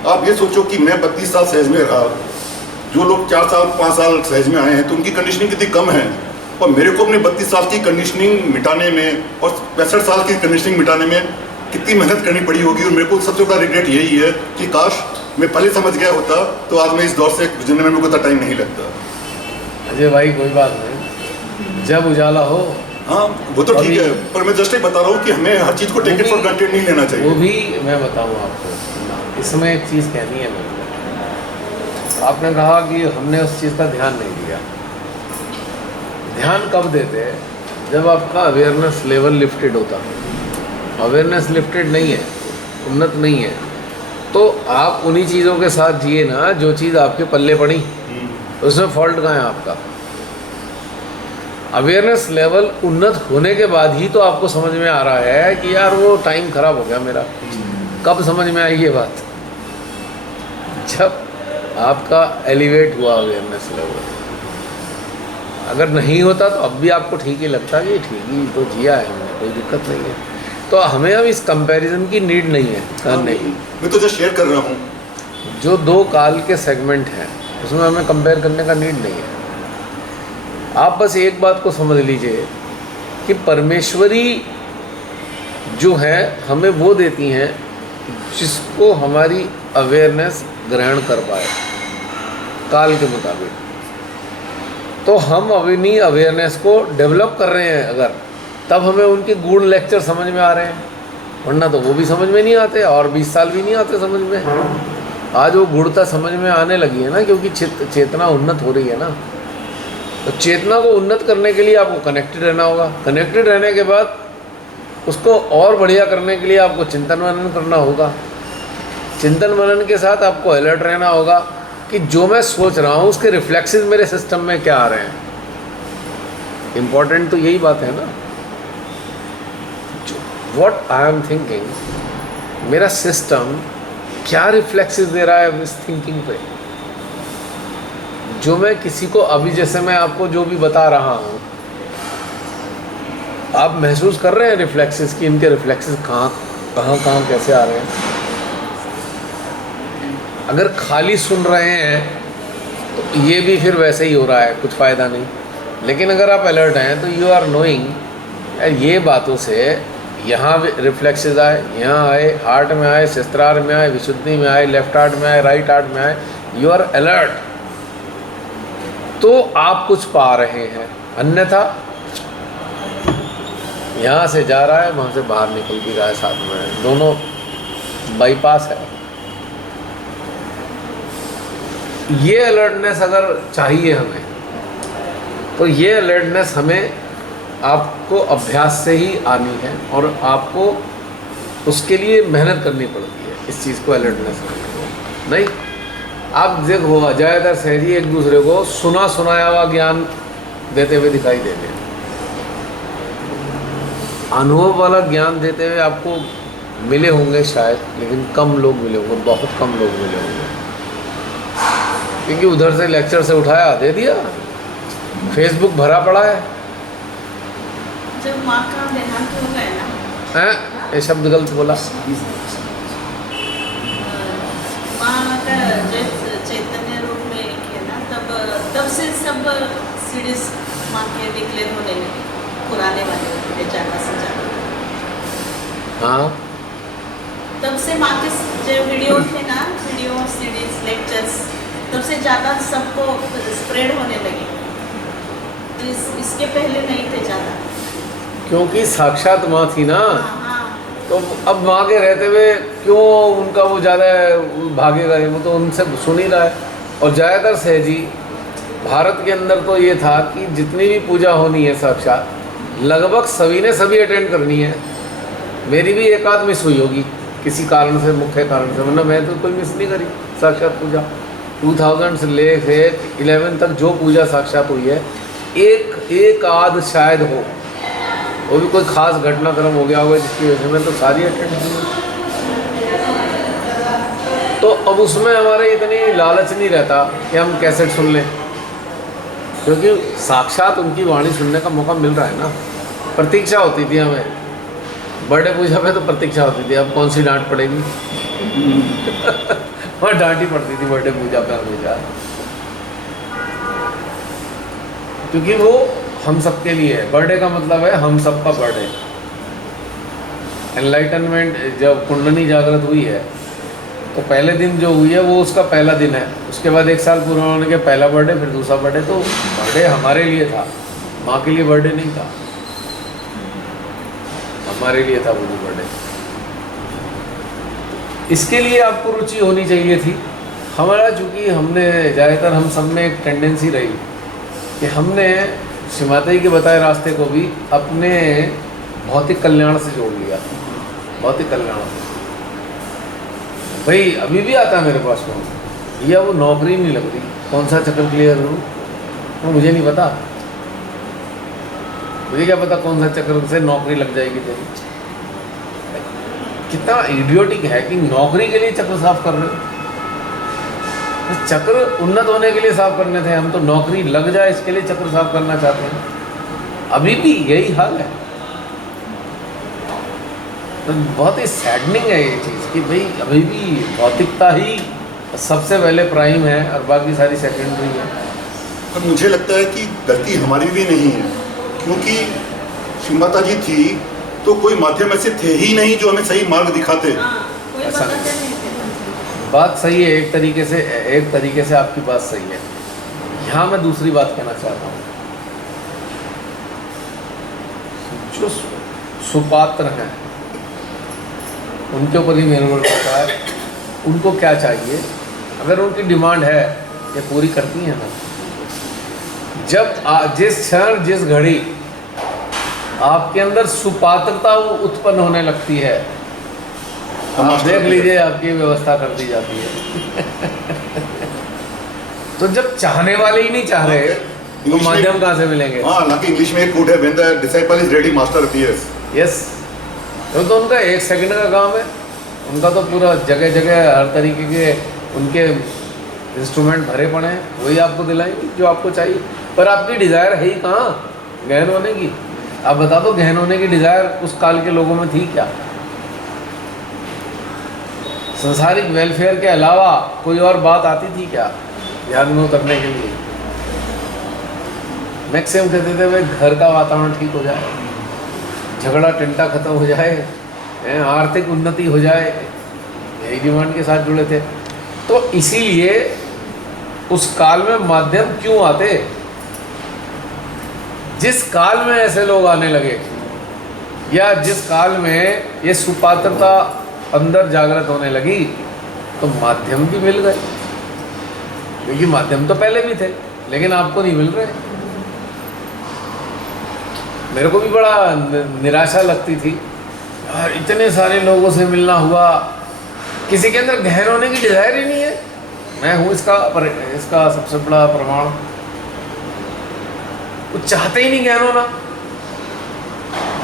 आप ये सोचो कि मैं 32 साल सहज में रहा, जो लोग 4 साल 5 साल सहज में आए हैं तो उनकी कंडीशनिंग कितनी कम है, और मेरे को अपने 32 साल की कंडीशनिंग मिटाने में और 65 साल की कंडीशनिंग मिटाने में कितनी मेहनत करनी पड़ी होगी। और मेरे को सबसे बड़ा रिग्रेट यही है कि काश मैं पहले समझ गया होता तो आज मैं इस दौर से गुजरने में मेरे को इतना टाइम नहीं लगता। अजय भाई कोई बात नहीं, जब उजाला हो। हाँ वो तो ठीक है, पर मैं जस्ट बता रहा हूँ कि हमें हर चीज़ को टेक इट फॉर ग्रांटेड नहीं लेना चाहिए। वो भी मैं बताऊँ आपको, इसमें एक चीज़ कहनी है मुझे। आपने कहा कि हमने उस चीज़ का ध्यान नहीं दिया। ध्यान कब देते हैं? जब आपका अवेयरनेस लेवल लिफ्टेड होता है। अवेयरनेस लिफ्टेड नहीं है, उन्नत नहीं है, तो आप उन्हीं चीज़ों के साथ जिए ना जो चीज़ आपके पल्ले पड़ी। उसमें फॉल्ट कहाँ है आपका? अवेयरनेस लेवल उन्नत होने के बाद ही तो आपको समझ में आ रहा है कि यार वो टाइम खराब हो गया मेरा। कब समझ में आई ये बात? जब आपका एलिवेट हुआ अवेयरनेस लेवल। अगर नहीं होता तो अब भी आपको ठीक ही लगता कि ठीक ही तो जिया है हमने, कोई दिक्कत नहीं है। तो हमें अब इस कंपैरिजन की नीड नहीं है करने की। मैं तो जस्ट शेयर कर रहा हूँ। जो दो काल के सेगमेंट हैं उसमें हमें कंपेयर करने का नीड नहीं है। आप बस एक बात को समझ लीजिए कि परमेश्वरी जो है हमें वो देती हैं जिसको हमारी अवेयरनेस ग्रहण कर पाए काल के मुताबिक। तो हम अपनी अवेयरनेस को डेवलप कर रहे हैं अगर, तब हमें उनके गुण लेक्चर समझ में आ रहे हैं, वरना तो वो भी समझ में नहीं आते और 20 साल भी नहीं आते समझ में। आज वो गुणता समझ में आने लगी है ना, क्योंकि चेतना उन्नत हो रही है ना। तो चेतना को उन्नत करने के लिए आपको कनेक्टेड रहना होगा। कनेक्टेड रहने के बाद उसको और बढ़िया करने के लिए आपको चिंतन मनन करना होगा। चिंतन मनन के साथ आपको अलर्ट रहना होगा कि जो मैं सोच रहा हूँ उसके रिफ्लेक्सेस मेरे सिस्टम में क्या आ रहे हैं। इम्पॉर्टेंट तो यही बात है ना, व्हाट आई एम थिंकिंग, मेरा सिस्टम क्या रिफ्लेक्सेस दे रहा है इस थिंकिंग पे। जो मैं किसी को अभी, जैसे मैं आपको जो भी बता रहा हूँ, आप महसूस कर रहे हैं रिफ्लेक्सेस की, इनके रिफ्लेक्सेस कहाँ कैसे आ रहे हैं। अगर खाली सुन रहे हैं तो ये भी फिर वैसे ही हो रहा है, कुछ फ़ायदा नहीं। लेकिन अगर आप अलर्ट हैं तो यू आर नोइंग ये बातों से यहाँ रिफ्लेक्सेस आए, यहाँ आए, हार्ट में आए, शस्त्रार में आए, विशुद्धि में आए, लेफ्ट हार्ट में आए, राइट हार्ट में आए, यू आर अलर्ट, तो आप कुछ पा रहे हैं। अन्यथा यहाँ से जा रहा है, वहाँ से बाहर निकल भी रहा है, साथ में दोनों बाईपास है। ये अलर्टनेस अगर चाहिए हमें, तो ये अलर्टनेस हमें आपको अभ्यास से ही आनी है और आपको उसके लिए मेहनत करनी पड़ती है इस चीज़ को अलर्टनेस नहीं। आप देखो ज़्यादातर सहजी एक दूसरे को सुना सुनाया हुआ ज्ञान देते हुए दिखाई देते हैं। अनुभव वाला ज्ञान देते हुए आपको मिले होंगे शायद, लेकिन कम लोग मिले होंगे, बहुत कम लोग मिले होंगे, क्योंकि उधर से लेक्चर से उठाया दे दिया, फेसबुक भरा पड़ा है। जब माँ का देहांत हो गया ना, हैं ये शब्द गलत बोला। माँ का जब चैतन्य रूप में किया ना, तब से सब सीरीज माँ के डिक्लेयर होने लगे, पुराने वाले ज़्यादा से ज़्यादा। हाँ, तब से माँ के जो वीडियो थे ना, वीडियो सीरीज लेक्चर्स, तब से ज़्यादा सबको स्प्रेड होने लगे। तो इसके पहले नहीं थे ज़्यादा, क्योंकि साक्षात माँ थी ना। हाँ। तो अब माँ के रहते हुए क्यों उनका वो ज़्यादा भागेगा, वो तो उनसे सुन ही रहा है। और ज़्यादातर सहजी भारत के अंदर तो ये था कि जितनी भी पूजा होनी है साक्षात, लगभग सभी ने सभी अटेंड करनी है। मेरी भी एक आध मिस हुई होगी किसी कारण से, मुख्य कारण से, वरना मैं तो कोई मिस नहीं करी साक्षात पूजा। 2000 से ले 11 तक जो पूजा साक्षात हुई है, एक आध शायद हो, वो भी कोई खास घटनाक्रम हो गया होगा जिसकी वजह से, मैं तो सारी अटेंड की। तो अब उसमें हमारे इतनी लालच नहीं रहता कि हम कैसेट सुन लें, क्योंकि साक्षात उनकी वाणी सुनने का मौका मिल रहा है ना। प्रतीक्षा होती थी हमें, बर्थडे पूजा पे तो प्रतीक्षा होती थी, अब कौन सी डांट पड़ेगी और डांट ही पड़ती थी बर्थडे पूजा पे हमेशा, क्योंकि वो हम सबके लिए है। बर्थडे का मतलब है हम सबका बर्थडे। एनलाइटनमेंट जब कुंडली जागृत हुई है तो पहले दिन जो हुई है वो उसका पहला दिन है। उसके बाद 1 साल पूरा होने के पहला बर्थडे, फिर दूसरा बर्थडे। तो बर्थडे हमारे लिए था, माँ के लिए बर्थडे नहीं था, हमारे लिए था वो बर्थडे। इसके लिए आपको रुचि होनी चाहिए थी। हमारा चूँकि हमने ज़्यादातर हम सब में एक टेंडेंसी रही कि हमने श्रीमाता जी के बताए रास्ते को भी अपने भौतिक कल्याण से जोड़ लिया। भौतिक कल्याण से भाई अभी भी आता है मेरे पास फोन, या वो नौकरी नहीं लग रही, कौन सा चक्कर क्लियर करूँ वो मुझे नहीं पता। मुझे क्या पता कौन सा चक्र से नौकरी लग जाएगी तेरी। कितना इडियोटिक है कि नौकरी के लिए चक्र साफ कर रहे हो। तो चक्र उन्नत होने के लिए साफ करने थे, हम तो नौकरी लग जाए इसके लिए चक्र साफ करना चाहते हैं। अभी भी यही हाल है। तो बहुत ही सैडनिंग है ये चीज़ कि भाई अभी भी भौतिकता ही सबसे पहले प्राइम है और बाकी सारी सेकेंडरी है। पर मुझे लगता है कि गलती हमारी भी नहीं है, क्योंकि श्री माता जी थी तो कोई माध्यम ऐसे थे ही नहीं जो हमें सही मार्ग दिखाते। कोई ऐसा बताते नहीं। नहीं थे। बात सही है, एक तरीके से आपकी बात सही है। यहाँ मैं दूसरी बात कहना चाहता हूँ। जो सुपात्र हैं उनके ऊपर ही मेरे को पता है उनको क्या चाहिए। अगर उनकी डिमांड है ये पूरी करती है ना। जब जिस क्षण जिस घड़ी आपके अंदर सुपात्रता उत्पन्न होने लगती है, आप देख लीजिए आपकी व्यवस्था कर दी जाती है। तो जब चाहने वाले ही नहीं चाह रहे तो माध्यम कहाँ से मिलेंगे? हाँ, हालांकि इंग्लिश में एक कोट है, when the disciple is ready master appears. Yes, तो उनका 1 सेकंड का काम है। उनका तो पूरा जगह जगह हर तरीके के उनके इंस्ट्रूमेंट भरे पड़े हैं, वही आपको दिलाएंगे जो आपको चाहिए। पर आपकी डिज़ायर है ही कहाँ गहन होने की? आप बता दो, गहन होने की डिज़ायर उस काल के लोगों में थी क्या? संसारिक वेलफेयर के अलावा कोई और बात आती थी क्या ध्यान में उतरने के लिए? मैक्सिमम कहते थे भाई घर का वातावरण ठीक हो जाए, झगड़ा टिंटा खत्म हो जाए, आर्थिक उन्नति हो जाए, यही डिमांड के साथ जुड़े थे। तो इसीलिए उस काल में माध्यम क्यों आते? जिस काल में ऐसे लोग आने लगे या जिस काल में ये सुपात्रता अंदर जागृत होने लगी तो माध्यम भी मिल गए। क्योंकि माध्यम तो पहले भी थे लेकिन आपको नहीं मिल रहे। मेरे को भी बड़ा निराशा लगती थी यार, इतने सारे लोगों से मिलना हुआ, किसी के अंदर गहन होने की डिज़ायर ही नहीं है। मैं हूँ इसका सबसे बड़ा प्रमाण। वो चाहते ही नहीं गहन होना।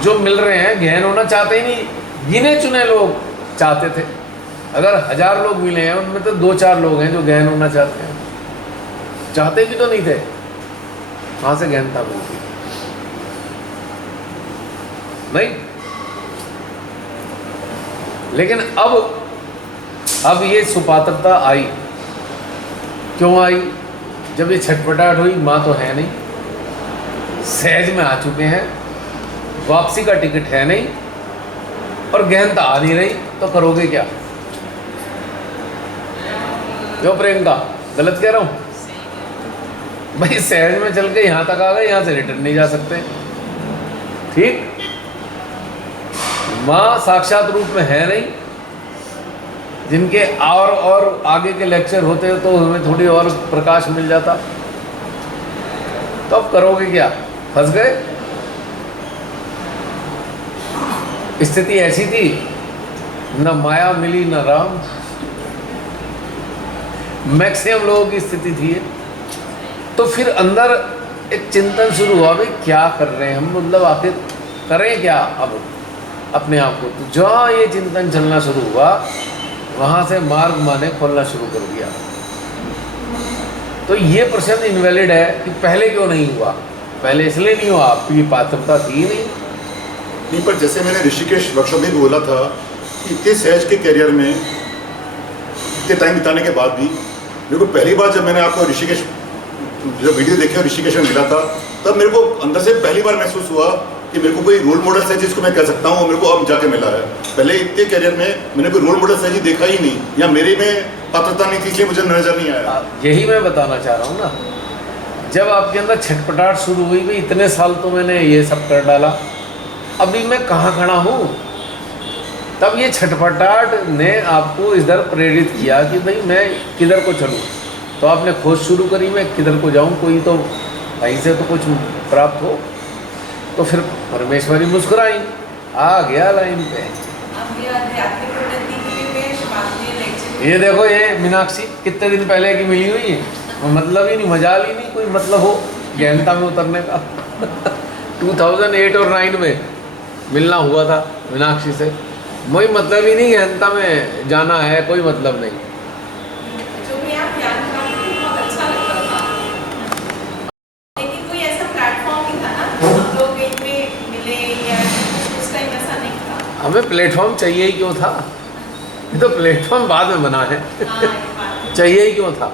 जो मिल रहे हैं गहन होना चाहते ही नहीं। गिने चुने लोग चाहते थे। अगर 1000 लोग मिले हैं उनमें तो 2-4 लोग हैं जो गहन होना चाहते हैं। चाहते भी तो नहीं थे, कहाँ से गहनता मिलती? नहीं। लेकिन अब ये सुपात्रता आई। क्यों आई? जब ये छटपटाहट हुई, माँ तो है नहीं, सहज में आ चुके हैं, वापसी का टिकट है नहीं और गहनता आ नहीं रही, तो करोगे क्या? क्यों प्रियंका, गलत कह रहा हूँ? भाई सहज में चल के यहाँ तक आ गए, यहाँ से रिटर्न नहीं जा सकते। ठीक, माँ साक्षात रूप में है नहीं। जिनके और आगे के लेक्चर होते तो हमें थोड़ी और प्रकाश मिल जाता। तो अब करोगे क्या? फंस गए। स्थिति ऐसी थी, न माया मिली न राम। मैक्सिमम लोगों की स्थिति थी। तो फिर अंदर एक चिंतन शुरू हुआ, भाई क्या कर रहे हैं हम, मतलब आखिर करें क्या अब अपने आप को। तो जहाँ ये चिंतन चलना शुरू हुआ वहाँ से मार्ग माने खोलना शुरू कर दिया। तो ये प्रश्न इनवैलिड है कि पहले क्यों नहीं हुआ। पहले इसलिए नहीं हुआ, आपकी पात्रता थी नहीं। पर जैसे मैंने ऋषिकेश वर्कशॉप में बोला था कि इतने सहज के करियर में इतने टाइम बिताने के बाद भी मेरे को पहली बार जब मैंने आपको ऋषिकेश जो वीडियो देखे और ऋषिकेश में मिला था, तब मेरे को अंदर से पहली बार महसूस हुआ कि मेरे को कोई रोल मॉडल है जिसको मैं कह सकता हूँ, मेरे को अब जाके मिला है। पहले इतने करियर में मैंने कोई रोल मॉडल सही देखा ही नहीं, या मेरे में पात्रता नहीं थी, इसलिए मुझे नजर नहीं आया। यही मैं बताना चाह रहा हूँ ना, जब आपके अंदर छटपटाहट शुरू हुई, भाई इतने साल तो मैंने ये सब कर डाला, अभी मैं कहाँ खड़ा हूँ, तब ये छटपटाहट ने आपको इधर प्रेरित किया कि भाई मैं किधर को चलूँ। तो आपने खोज शुरू करी, मैं किधर को जाऊँ, कोई तो कहीं से तो कुछ प्राप्त हो। तो फिर परमेश्वरी मुस्कुराई, आ गया लाइन पे। ये देखो, ये मीनाक्षी कितने दिन पहले की मिली हुई है, मतलब ही नहीं, मजाल ही नहीं कोई मतलब हो गहनता में उतरने का। 2008 और 9 में मिलना हुआ था मीनाक्षी से। कोई मतलब ही नहीं गहनता में जाना है, कोई मतलब नहीं। जो भी आप ज्ञान प्राप्त किए, बहुत अच्छा लगता था, लेकिन कोई ऐसा प्लेटफॉर्म नहीं था ना लोग एक में मिले, या उस टाइम ऐसा नहीं था। हमें प्लेटफॉर्म चाहिए ही क्यों था? ये तो प्लेटफॉर्म बाद में बना है। हाँ, ये बात चाहिए ही क्यों था?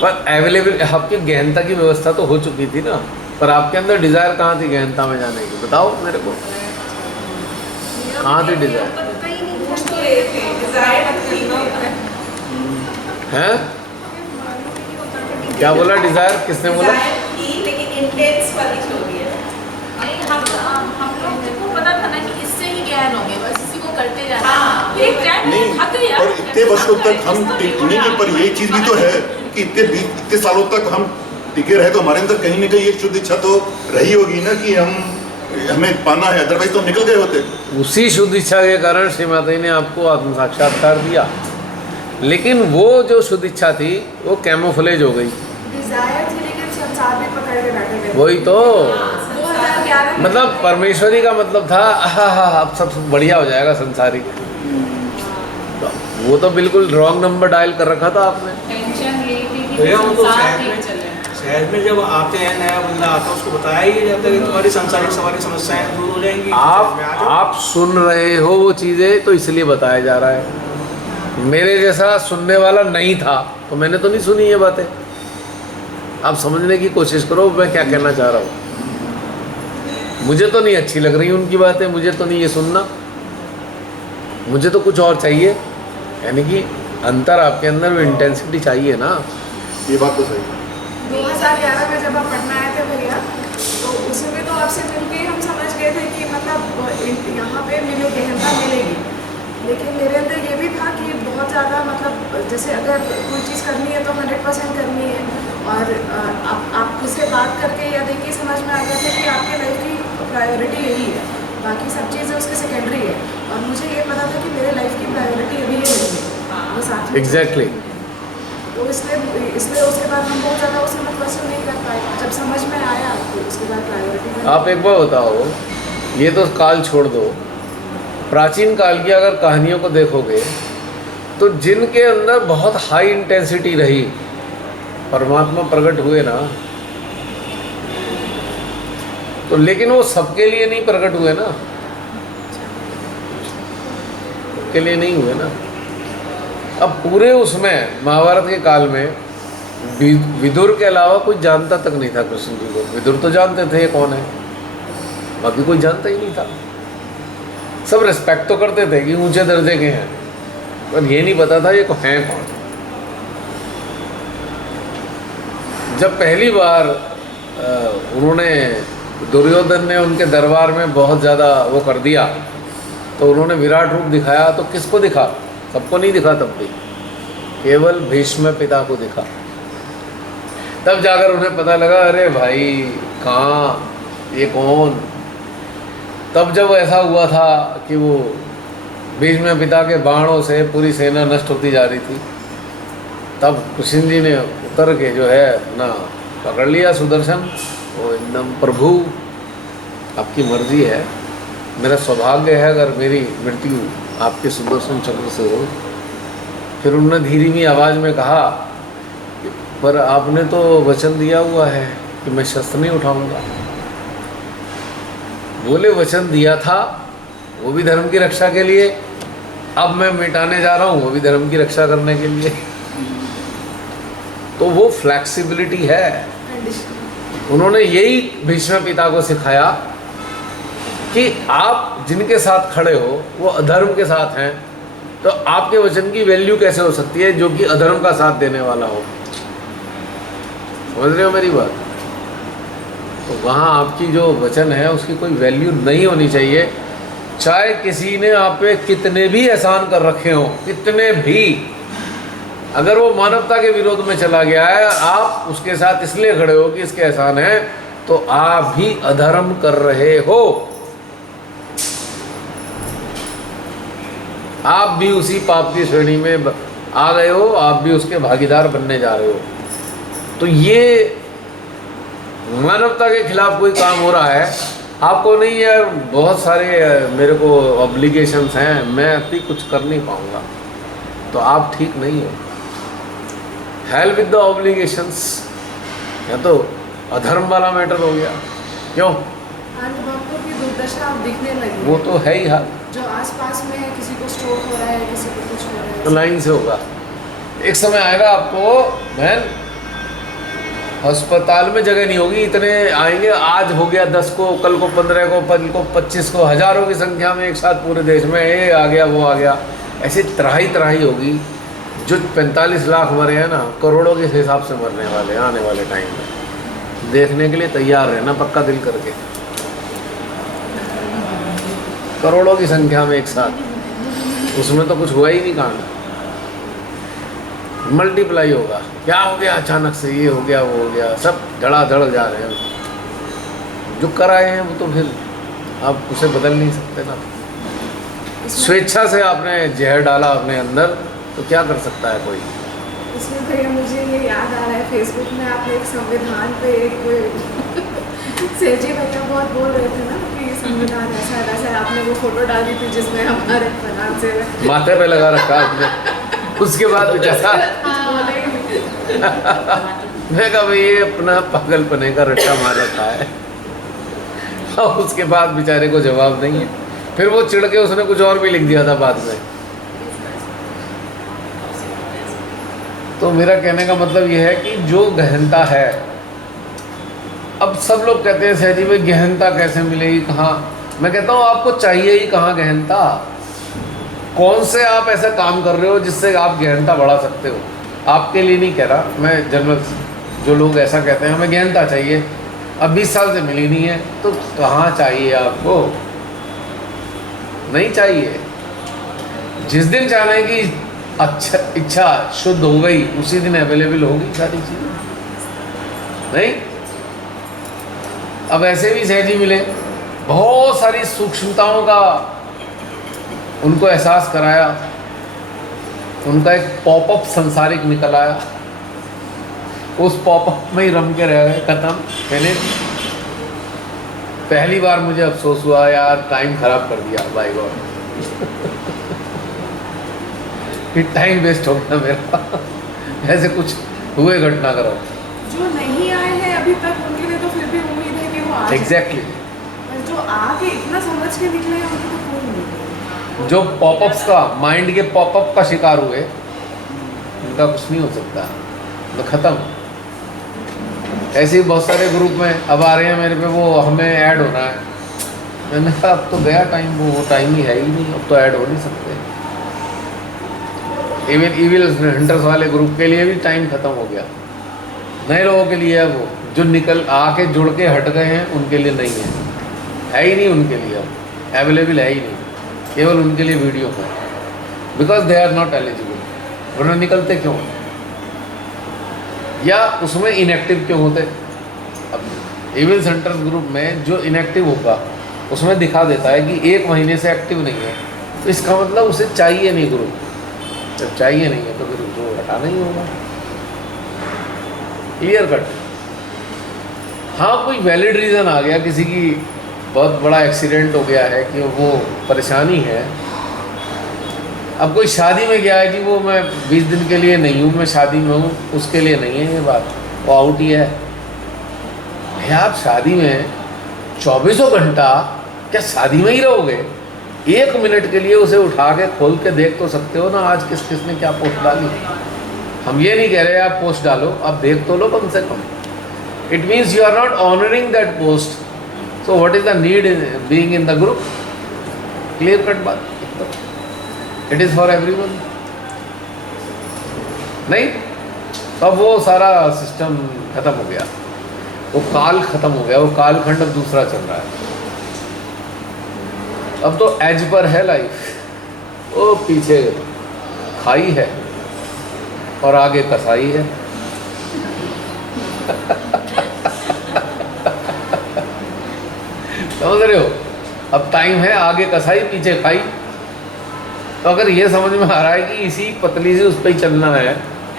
पर अवेलेबल आपकी गहनता की व्यवस्था तो हो चुकी थी ना, पर आपके अंदर डिज़ायर कहाँ थी गहनता में जाने की? बताओ मेरे को, कहाँ थी डिज़ायर? पूछ तो रहे थे, डिजायर थी हैं? क्या बोला? डिज़ायर किसने बोला? डिजायर थी, लेकिन इंटेंस वाली छोड़ी है। हम लोग को पता था ना कि इससे ही ज्ञान होंगे, बस इसी को करते जाना। हाँ, एक टाइम नहीं, थक गया। और इतने वर्षों तक हम नहीं, पर ये चीज भी तो है कि इतने सालों तक हम टिके रहे, तो हमारे अंदर कहीं ना कहीं एक शुद्ध इच्छा तो रही होगी ना कि हमें पाना है, अदरवाइज तो हम निकल गए होते। उसी शुद्ध इच्छा के कारण श्री माता जी ने आपको आत्म साक्षात्कार दिया, लेकिन वो जो शुद्ध इच्छा थी वो कैमोफ्लेज हो गई। डिजायर थी लेकिन संसार में पकड़ के बैठे थे। वही तो 2011 में मतलब परमेश्वरी का मतलब था अब सब बढ़िया हो जाएगा संसारिक। वो तो बिल्कुल रॉन्ग नंबर डायल कर रखा था आपने। टेंशन ये थी कि भैया वो तो संसार शहर नहीं चले। में जब आते हैं, नया बंदा आता है, उसको बताया ही जाता है कि तुम्हारी सांसारिक सवारी समस्याएं दूर हो जाएंगी। आप सुन रहे हो वो चीज़ें, तो इसलिए बताया जा रहा है। मेरे जैसा सुनने वाला नहीं था तो मैंने तो नहीं सुनी ये बातें। आप समझने की कोशिश करो मैं क्या कहना चाह रहा हूँ। मुझे तो नहीं अच्छी लग रही उनकी बातें, मुझे तो नहीं ये सुनना, मुझे तो कुछ और चाहिए। यानी कि अंतर आपके अंदर वो इंटेंसिटी चाहिए ना। ये बात तो सही है। 2011 में जब आप पढ़ना आए थे भैया, तो उसमें तो आपसे मिलके हम समझ गए थे कि मतलब यहाँ पे मिले गहनता मिलेगी, लेकिन मेरे अंदर ये भी था कि बहुत ज़्यादा मतलब जैसे अगर कोई चीज़ करनी है तो 100% करनी है, और आप उससे बात करके या देखिए समझ में आ गया था कि आपके लाइफ की प्रायोरिटी यही है, बाकी सब चीज़ें उसके सेकेंडरी है। और मुझे ये पता था कि मेरे लाइफ की प्रायोरिटी अभी ये नहीं है, वो साथ में एग्जैक्टली। तो इसलिए उसके बाद हम बहुत ज़्यादा उसे मतलब नहीं कर पाए। जब समझ में आया तो उसके बाद प्रायोरिटी। आप एक बार बताओ, ये तो काल छोड़ दो, प्राचीन काल की अगर कहानियों को देखोगे तो जिनके अंदर बहुत हाई इंटेंसिटी रही, परमात्मा प्रकट हुए ना, तो लेकिन वो सबके लिए नहीं प्रकट हुए ना, सबके लिए नहीं हुए ना। अब पूरे उसमें महाभारत के काल में विदुर के अलावा कोई जानता तक नहीं था कृष्ण जी को। विदुर तो जानते थे ये कौन है, बाकी कोई जानता ही नहीं था। सब रिस्पेक्ट तो करते थे कि ऊंचे दर्जे के हैं, पर ये नहीं पता था ये हैं कौन। जब पहली बार उन्होंने दुर्योधन ने उनके दरबार में बहुत ज़्यादा वो कर दिया, तो उन्होंने विराट रूप दिखाया, तो किसको दिखा? सबको नहीं दिखा, तब भी केवल भीष्म पिता को दिखा। तब जाकर उन्हें पता लगा अरे भाई कहाँ, ये कौन। तब जब ऐसा हुआ था कि वो भीष्म पिता के बाणों से पूरी सेना नष्ट होती जा रही थी, तब कृष्ण जी ने उतर के जो है ना पकड़ लिया सुदर्शन। वो एकदम प्रभु आपकी मर्जी है, मेरा सौभाग्य है अगर मेरी मृत्यु आपके सुदर्शन चक्र से हो। फिर उन्होंने धीमी आवाज़ में कहा पर आपने तो वचन दिया हुआ है कि मैं शस्त्र नहीं उठाऊंगा। बोले वचन दिया था वो भी धर्म की रक्षा के लिए, अब मैं मिटाने जा रहा हूँ वो भी धर्म की रक्षा करने के लिए। तो वो फ्लैक्सिबिलिटी है। उन्होंने यही भीष्म पिता को सिखाया कि आप जिनके साथ खड़े हो वो अधर्म के साथ हैं, तो आपके वचन की वैल्यू कैसे हो सकती है जो कि अधर्म का साथ देने वाला हो। समझ रहे हो मेरी बात? तो वहाँ आपकी जो वचन है उसकी कोई वैल्यू नहीं होनी चाहिए, चाहे किसी ने आप पे कितने भी एहसान कर रखे हो, कितने भी। अगर वो मानवता के विरोध में चला गया है, आप उसके साथ इसलिए खड़े हो कि इसके एहसान है, तो आप भी अधर्म कर रहे हो, आप भी उसी पाप की श्रेणी में आ गए हो, आप भी उसके भागीदार बनने जा रहे हो। तो ये मानवता के खिलाफ कोई काम हो रहा है, आपको नहीं यार, बहुत सारे मेरे को ऑब्लिगेशंस हैं, मैं अति कुछ कर नहीं पाऊँगा, तो आप ठीक नहीं हो। हेल्प विद द ऑब्लिगेशंस, या तो अधर्म वाला मैटर हो गया। क्यों? भक्तों की दुर्दशा अब दिखने लगी। वो तो है ही हाल, जो आसपास में है, किसी को स्ट्रोक हो रहा है, किसी को कुछ हो रहा है, तो लाइन से होगा। एक समय आएगा आपको बहन, अस्पताल में जगह नहीं होगी, इतने आएंगे, आज हो गया 10 को, कल को 15 को, कल को 25 को, हज़ारों की संख्या में एक साथ पूरे देश में, ये आ गया वो आ गया, ऐसे तराही होगी। जो 45 लाख मरे हैं ना, करोड़ों के हिसाब से मरने वाले आने वाले टाइम में। देखने के लिए तैयार रहना पक्का दिल करके, करोड़ों की संख्या में एक साथ, उसमें तो कुछ हुआ ही नहीं कांड, मल्टीप्लाई होगा। क्या हो गया अचानक से, ये हो गया वो हो गया, सब धड़ाधड़ जा रहे हैं। जो कराए हैं वो तो फिर आप उसे बदल नहीं सकते ना। स्वेच्छा से आपने जहर डाला अपने अंदर, तो क्या कर सकता है कोई। इसमें भैया मुझे ये याद आ रहा है, फेसबुक में आपने एक संविधान पे एक सेठी भैया बहुत बोल रहे थे ना कि संविधान ऐसा है वैसा है, आपने वो फोटो डाली थी जिसमें हमारे प्रधान से माथे पे लगा रखा आपने, उसके बाद बेचारा मैं कहा भाई ये अपना पागलपने का रट्टा मार रखा है, और उसके बाद बेचारे को जवाब नहीं है। फिर वो चिढ़ के उसने कुछ और भी लिख दिया था बाद में। तो मेरा कहने का मतलब ये है कि जो गहनता है, अब सब लोग कहते हैं सहजी भाई गहनता कैसे मिलेगी, कहाँ? मैं कहता हूँ आपको चाहिए ही कहाँ गहनता? कौन से आप ऐसा काम कर रहे हो जिससे आप गहनता बढ़ा सकते हो? आपके लिए नहीं कह रहा मैं, जनरल जो लोग ऐसा कहते हैं हमें गहनता चाहिए, अब 20 साल से मिली नहीं है, तो कहाँ चाहिए आपको? नहीं चाहिए। जिस दिन चाहने की अच्छा इच्छा शुद्ध हो गई, उसी दिन अवेलेबल होगी सारी चीज़ें। नहीं, अब ऐसे भी सहजी मिले, बहुत सारी सूक्ष्मताओं का उनको एहसास कराया, उनका एक पॉपअप संसारिक निकल आया, उस पॉपअप में ही रम के रह गए, खत्म। पहली बार मुझे अफसोस हुआ यार, टाइम खराब कर दिया बाय गॉड, टाइम वेस्ट हो गया मेरा। ऐसे कुछ हुए घटनाक्रम जो नहीं आए हैं अभी तक, उनके लिए तो फिर भी उम्मीद है कि वो आ एग्जैक्टली। पर जो आके इतना समझ के निकले हैं उनकी तो कोई उम्मीद नहीं। जो पॉपअप्स का, माइंड के पॉपअप का शिकार हुए, उनका कुछ नहीं हो सकता, तो ख़त्म। ऐसे ही बहुत सारे ग्रुप में अब आ रहे हैं मेरे पे, वो हमें ऐड होना है। मैंने कहा अब तो गया टाइम, वो टाइम ही है ही नहीं, अब तो ऐड हो नहीं सकते। इवन इविल हंटर्स वाले ग्रुप के लिए भी टाइम ख़त्म हो गया। नए लोगों के लिए है वो, जो निकल आके जुड़ के हट गए हैं उनके लिए नहीं है ही नहीं, उनके लिए अब अवेलेबल है ही नहीं, केवल उनके लिए वीडियो पर, because they are not eligible. वरना निकलते क्यों, या उसमें इनएक्टिव क्यों होते? अब इविल सेंटर्स ग्रुप में जो इनएक्टिव होगा उसमें दिखा देता है कि 1 महीने से एक्टिव नहीं है, तो इसका मतलब उसे चाहिए नहीं ग्रुप। जब चाहिए नहीं है तो फिर उसको हटाना ही होगा, क्लियर कट। हाँ, कोई वैलिड रीज़न आ गया, किसी की बहुत बड़ा एक्सीडेंट हो गया है कि वो परेशानी है, अब कोई शादी में गया है कि वो मैं 20 दिन के लिए नहीं हूँ, मैं शादी में हूँ, उसके लिए नहीं है ये बात, वो आउट ही है। भैया आप शादी में 24 घंटा क्या शादी में ही रहोगे? 1 मिनट के लिए उसे उठा के खोल के देख तो सकते हो ना, आज किस किसने क्या पोस्ट डाली। हम ये नहीं कह रहे आप पोस्ट डालो, आप देख तो लो कम से कम। It means you are not honouring that post, so what is the need in being in the group? Clear cut बात, इट इज़ फॉर एवरीवन। नहीं, अब वो सारा सिस्टम खत्म हो गया, वो काल खत्म हो गया, वो कालखंड अब दूसरा चल रहा है। अब तो एज पर है लाइफ, वो पीछे खाई है और आगे कसाई है। समझ रहे हो? अब टाइम है आगे कसाई पीछे खाई। तो अगर ये समझ में आ रहा है कि इसी पतली से उस पर ही चलना है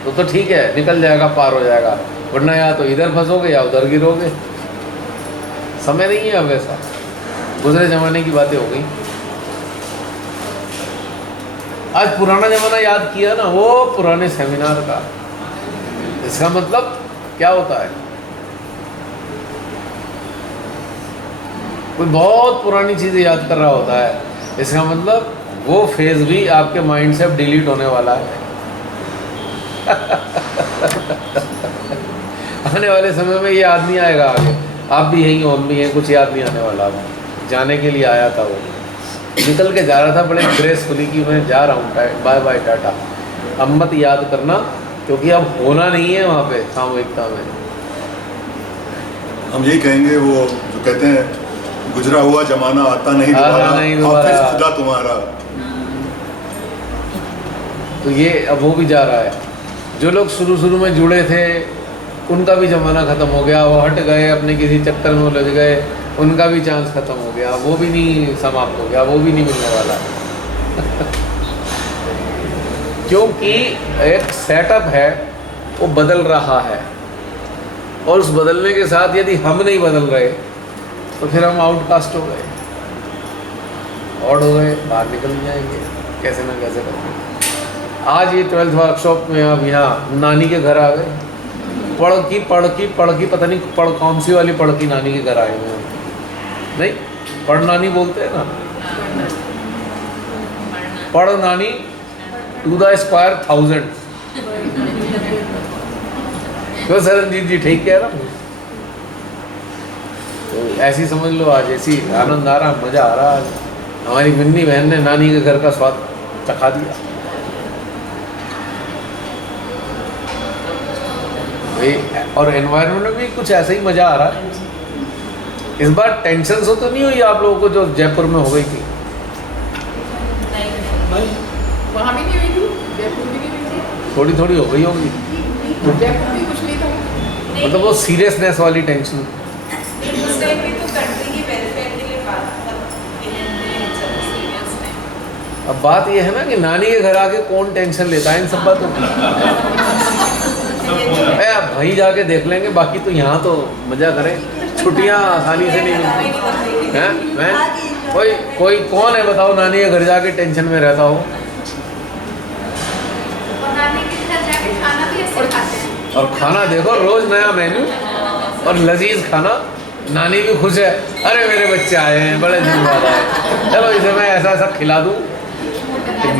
तो ठीक है, निकल जाएगा, पार हो जाएगा। वरना या तो इधर फंसोगे या उधर गिरोगे। समय नहीं है अब वैसा, गुजरे ज़माने की बातें हो गई। आज पुराना ज़माना याद किया ना, वो पुराने सेमिनार का, इसका मतलब क्या होता है? कोई बहुत पुरानी चीज़ें याद कर रहा होता है, इसका मतलब वो फेज भी आपके माइंड से अब डिलीट होने वाला है। आने वाले समय में ये याद नहीं आएगा आगे। आप भी यहीं हो, हम भी हैं, कुछ याद नहीं आने वाला। अब जाने के लिए आया था, वो निकल के जा रहा था बड़े ग्रेसफुली कि मैं जा रहा हूँ, बाय बाय टाटा। अब मत याद करना, क्योंकि अब होना नहीं है वहाँ पे सामूहिकता में। हम यही कहेंगे, वो जो कहते हैं गुजरा हुआ जमाना आता नहीं दोबारा, हाफिज खुदा तुम्हारा। तो ये अब वो भी जा रहा है। जो लोग शुरू में जुड़े थे उनका भी ज़माना ख़त्म हो गया, वो हट गए, अपने किसी चक्कर में उलझ गए, उनका भी चांस ख़त्म हो गया, वो भी नहीं समाप्त हो गया, वो भी नहीं मिलने वाला। क्योंकि एक सेटअप है वो बदल रहा है, और उस बदलने के साथ यदि हम नहीं बदल रहे तो फिर हम आउटकास्ट हो गए, ऑड हो गए, बाहर निकल जाएंगे कैसे ना कैसे करके। आज ये 12th वर्कशॉप में अब यहाँ नानी के घर आ गए, पढ़ की पता नहीं कौन सी वाली पढ़ की नानी के घर आए हुए हैं। नहीं, पढ़ नानी बोलते हैं ना, पढ़ नानी टू द स्क्वायर 1000। तो सरनजीत जी ठीक कह रहा हूँ। तो ऐसी समझ लो, आज ऐसी आनंद आ रहा, मज़ा आ रहा। आज हमारी मिन्नी बहन ने नानी के घर का स्वाद चखा दिया। और एनवायरनमेंट में भी कुछ ऐसा ही मज़ा आ रहा है। इस बार टेंशन तो नहीं हुई आप लोगों को जो जयपुर में हो गई थी? वहाँ भी नहीं हुई थी, जयपुर भी नहीं हुई थी। थोड़ी थोड़ी हो गई होगी, जयपुर भी कुछ नहीं था। मतलब वो सीरियसनेस वाली टेंशन। उस टाइम पे तो कंट्री की वेलफेयर के लिए बात सीरियस है। अब बात ये है ना कि नानी के घर आके कौन टेंशन लेता है इन सब बातों की। अब वहीं जाके देख लेंगे, बाकी तो यहाँ तो मज़ा करें। छुट्टियाँ आसानी से नहीं मिलती हैं। मैं कोई कौन है बताओ नानी के घर जाके टेंशन में रहता हो? और खाना देखो, रोज़ नया मेन्यू और लजीज खाना। नानी भी खुश है, अरे मेरे बच्चे आए हैं, बड़े दिन बाद आए, चलो इसे मैं ऐसा ऐसा खिला दूँ।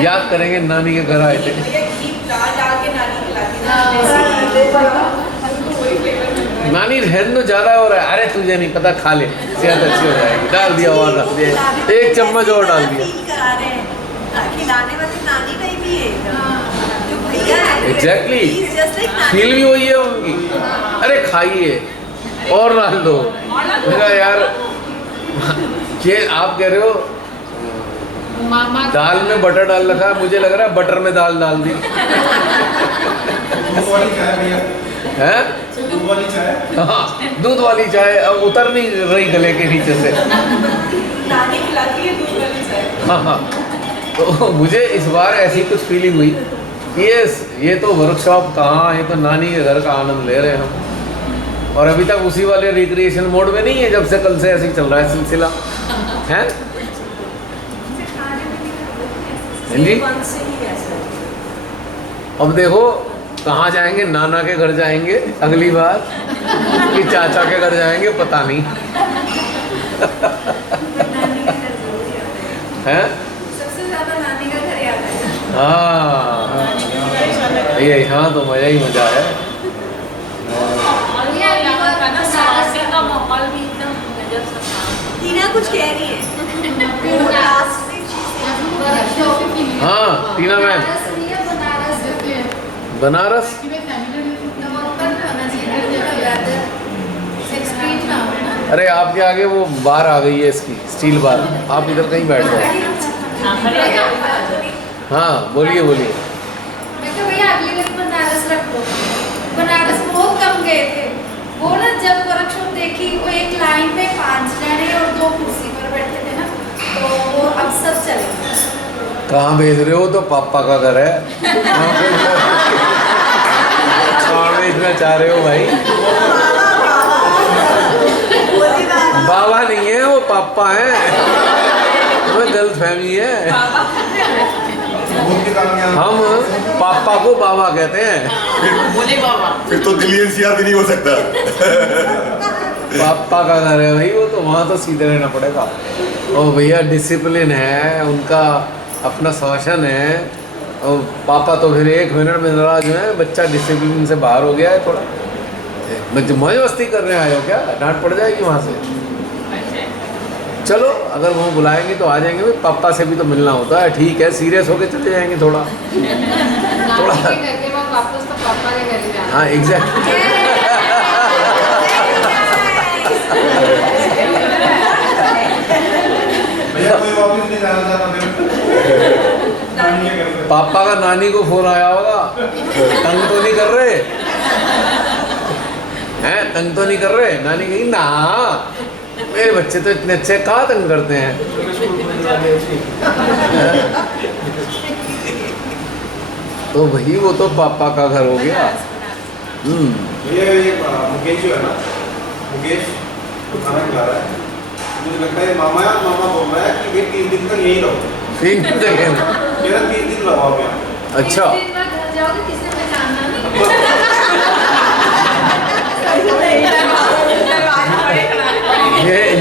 याद करेंगे नानी के घर आए थे। नानी रहन तो ज़्यादा हो रहा है, अरे तुझे नहीं पता, खा ले, सेहत अच्छी हो जाएगी। डाल दिया और डाल दिया, एक चम्मच और डाल दिया। खिलाने वाले नानी का ही भी है, जो भैया है। एग्जैक्टली, फील भी वही है उनकी। अरे खाइए और डाल दो। मेरा यार, ये आप कह रहे हो दाल में बटर डाल रखा, मुझे लग रहा है बटर में दाल डाल दी है। हाँ, दूध वाली चाय अब उतर नहीं रही गले के नीचे से। नानी खिलाती है दूध वाली चाय। हाँ हाँ, तो मुझे इस बार ऐसी कुछ फीलिंग हुई, ये तो वर्कशॉप कहाँ, ये तो नानी के घर का आनंद ले रहे हैं हम। और अभी तक उसी वाले रिक्रिएशन मोड में नहीं है, जब से कल से ऐसे ही चल रहा है सिलसिला है। जी, अब देखो कहाँ जाएंगे, नाना के घर जाएंगे अगली बार कि चाचा के घर जाएंगे, पता नहीं है। सबसे ज़्यादा नानी का घर याद है। हाँ, ये यहाँ तो मज़ा ही मज़ा है। का माहौल भी एकदम गजब सा। टीना कुछ कह रही है। हाँ टीना मैम, बनारस अरे आपके आगे वो बार आ गई है इसकी, स्टील बार। आप इधर कहीं बैठ जाओ। हाँ बोलिए बोलिए। भैया अगली बार बनारस रख दो। बनारस बहुत कम गए थे, वो ना जब वर्कशॉप देखी, वो एक लाइन पे 5 जने और 2 कुर्सी पर बैठे थे ना, तो वो अब सब चले। कहाँ भेज रहे हो? तो पापा का घर है। कहाँ भेजना चाह रहे हो भाई? पापा हैं, हमें गलत फहमी है। हम पापा को बाबा कहते हैं। बोले बाबा। फिर तो दिल्ली एनसीआर भी नहीं हो सकता। पापा का घर है भाई, वो तो वहाँ तो सीधे रहना पड़ेगा। और भैया डिसिप्लिन है, उनका अपना शासन है। और पापा तो फिर 1 मिनट में नाराज हुए हैं, बच्चा डिसिप्लिन से बाहर हो गया है थोड़ा। मौज मस्ती कर रहे आए हो क्या? डांट पड़ जाएगी वहाँ से। चलो अगर वो बुलाएंगे तो आ जाएंगे। भाई पापा से भी तो मिलना होता है, ठीक है, सीरियस होके चले जाएंगे थोड़ा। नानी के घर के बाद वापस तो पापा के घर ही जाना। हाँ एग्जैक्ट। पापा का नानी को फोन आया होगा, तंग तो नहीं कर रहे हैं? तंग तो नहीं कर रहे? नानी कही ना, मेरे बच्चे तो इतने अच्छे, कहाँ तंग करते हैं। तो भाई वो तो पापा का घर हो गया। ये मुकेश जो है ना, मुकेश तो खाना खिला रहा है, मुझे लगता है मामा बोल रहा है कि ये 3 दिन तक यही रहो। 3 दिन तक? मेरा 3 दिन रहो आप यहाँ। अच्छा। घर जाओगे किसी ने पहचानना नहीं।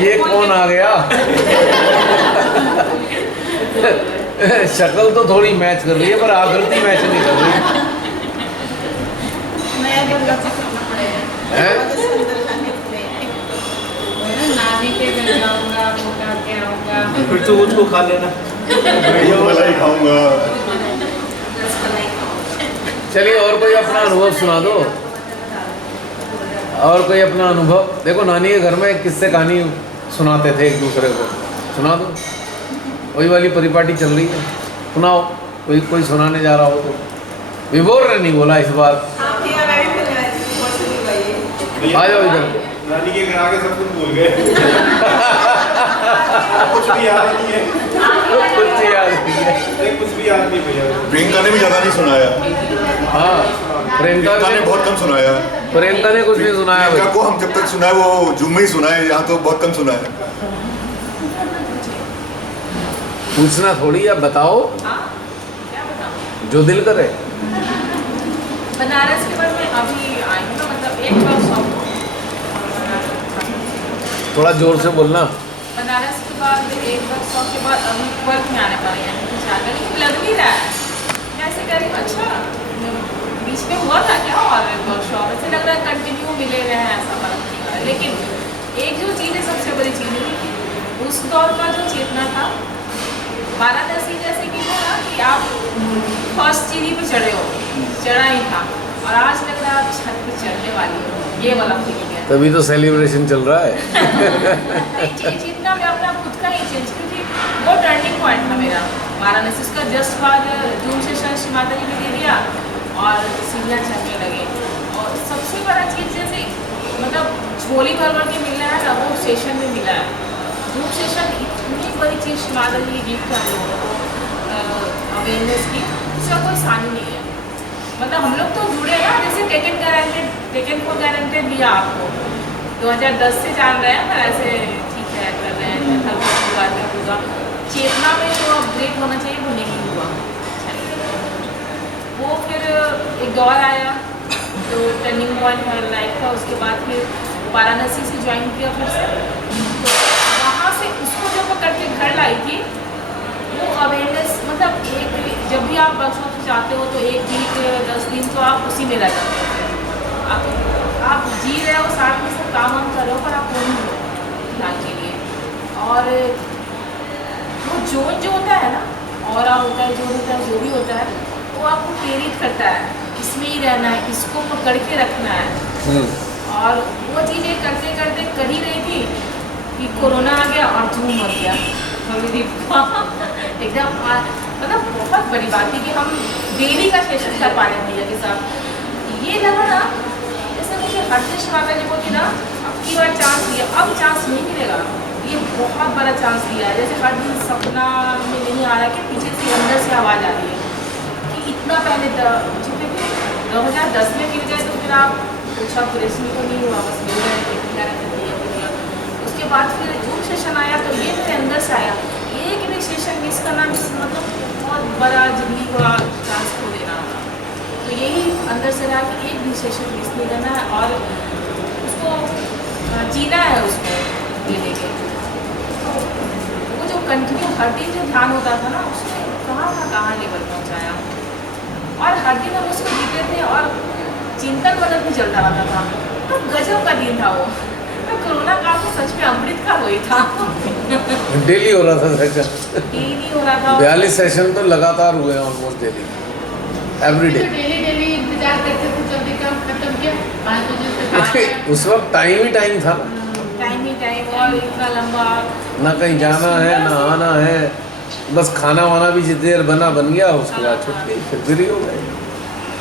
ये कौन आ गया? शक्ल तो थोड़ी मैच कर रही है पर आकृति मैच नहीं कर रही है। नानी के घर जाऊंगा, मोटा के आऊंगा। फिर तो उसको खा लेना। मलाई खाऊंगा। चलिए और कोई अपना अनुभव सुना दो। और कोई अपना अनुभव। देखो नानी के घर में एक किस्से कहानी सुनाते थे एक दूसरे को, सुना दो। वही वाली परिपाटी चल रही है, सुनाओ। कोई सुनाने जा रहा हो तो। विभोर ने नहीं बोला इस बार। आ जाओ इधर। नानी के घर आके सब कुछ भूल गए। कुछ भी याद नहीं है। कुछ याद नहीं है। कुछ भी याद नहीं भैया। प्रियंका ने भी ज्यादा नहीं सुनाया। हाँ प्रियंका ने बहुत कम सुनाया। प्रियंका ने कुछ नहीं सुनाया। प्रियंका को हम जब तक सुनाए वो जूम में ही सुनाए, यहाँ तो बहुत कम सुनाया। पूछना थोड़ी, अब बताओ जो दिल करे। बनारस के बाद में अभी आई हूँ ना, मतलब एक वर्कशॉप। थोड़ा जोर से बोलना। बनारस के बाद एक वर्कशॉप के बाद अभी वर्क में आने पाई है, लेकिन लग नहीं रहा है। मैं ऐसे कह रही हूँ अच्छा बीच में हुआ था क्या और वर्कशॉप, ऐसे लग रहा है कंटिन्यू मिले रहे हैं, ऐसा फर्क नहीं हुआ। लेकिन एक जो चीज़ है, सबसे बड़ी चीज़ है कि उस दौर का जो चेतना था, वाराणसी जैसे कि था कि आप फर्स्ट सीढ़ी पे चढ़े हो, चढ़ा ही था, और आज लग रहा है आप छत पे चढ़ने वाली हो, ये वाला फीलिंग है। तभी तो सेलिब्रेशन चल रहा है। चेतना में अपना खुद का ही चेंज, क्योंकि वो टर्निंग पॉइंट था मेरा वाराणसी। उसका जस्ट बाद जूम सेशन श्री माता जी ने दे दिया और सीढ़ियाँ चढ़ने लगे। और सबसे बड़ा चीज़ जैसे मतलब झोली भर भर के मिल रहा है ना, वो सेशन में मिला है। जूम सेशन इतनी बड़ी चीज़ माता जी की गिफ्ट है हम लोगों को, अवेयरनेस की, उसका कोई सानी नहीं है। मतलब हम लोग तो जुड़े ना, जैसे टेकन फॉर गारंटेड लिया आपको 2010 से जान रहे हैं, पर ऐसे ठीक है कर रहे हैं, हल्का चेतना में जो अपग्रेड होना चाहिए वो नहीं हुआ। वो फिर एक दौर आया तो टर्निंग पॉइंट मेरा लाइफ था। उसके बाद फिर वाराणसी से ज्वाइन किया फिर से, तो वहाँ से उसको जो पकड़ के घर लाई थी वो अवेयरनेस। मतलब एक जब भी आप वर्कशॉप से जाते हो तो 1 वीक 10 दिन तो आप उसी में रह जाते हो। आप जी रहे हो, साथ में सब काम हम कर रहे हो, पर आप वो नहीं हो ध्यान के लिए। और वो जो होता है ना, और होता है जो होता है, जो भी होता है, वो आपको प्रेरित करता है, इसमें ही रहना है, इसको पकड़ के रखना है। और वो चीज़ें करते करते कर ही रही थी कि कोरोना आ गया और जूम मर गया। एकदम मतलब बहुत बड़ी बात थी कि हम डेली का सेशन कर पा रहे हैं भैया के साथ। ये लगा ना जैसे मुझे हरदेश माता जी को थी ना, अब की बार चांस दिया, अब चांस नहीं मिलेगा। ये बहुत बड़ा चांस दिया है। जैसे हर दिन सपना में नहीं आ रहा कि पीछे से अंदर से आवाज़ आ रही है कि इतना पहले 2010 में गिर गए तो फिर आप पूछा कुरेशी को नहीं हुआ, बस मिल गए। उसके उसके बाद फिर जूम सेशन आया तो ये मेरे अंदर से आया, एक भी सेशन मिस करना मतलब बहुत बड़ा जिंदगी का चांस खो देना था। तो यही अंदर से रहा कि एक भी सेशन मिस नहीं करना है और उसको जीना है, उसको ये लेके। वो जो कंटिन्यू हर दिन जो ध्यान होता था ना, उसने कहाँ लेवल पहुँचाया। और हर दिन हम उसको जीते थे और चिंतन मदद भी चलता रहता था। तो गजब का दिन था वो। तो कोरोना काल तो सच में अमृत का वही था। डेली हो रहा था सेशन, डेली हो रहा था। 42 सेशन तो लगातार हुए ऑलमोस्ट डेली, एवरीडे। डेली इंतजार करते थे जल्दी काम खत्म किया 5 बजे से। उस वक्त टाइम ही टाइम था, टाइम ही टाइम और इतना लंबा, ना कहीं जाना है ना आना है, बस खाना वाना भी जितनी देर बन गया, उसके बाद छुट्टी, फिर फ्री हो गए।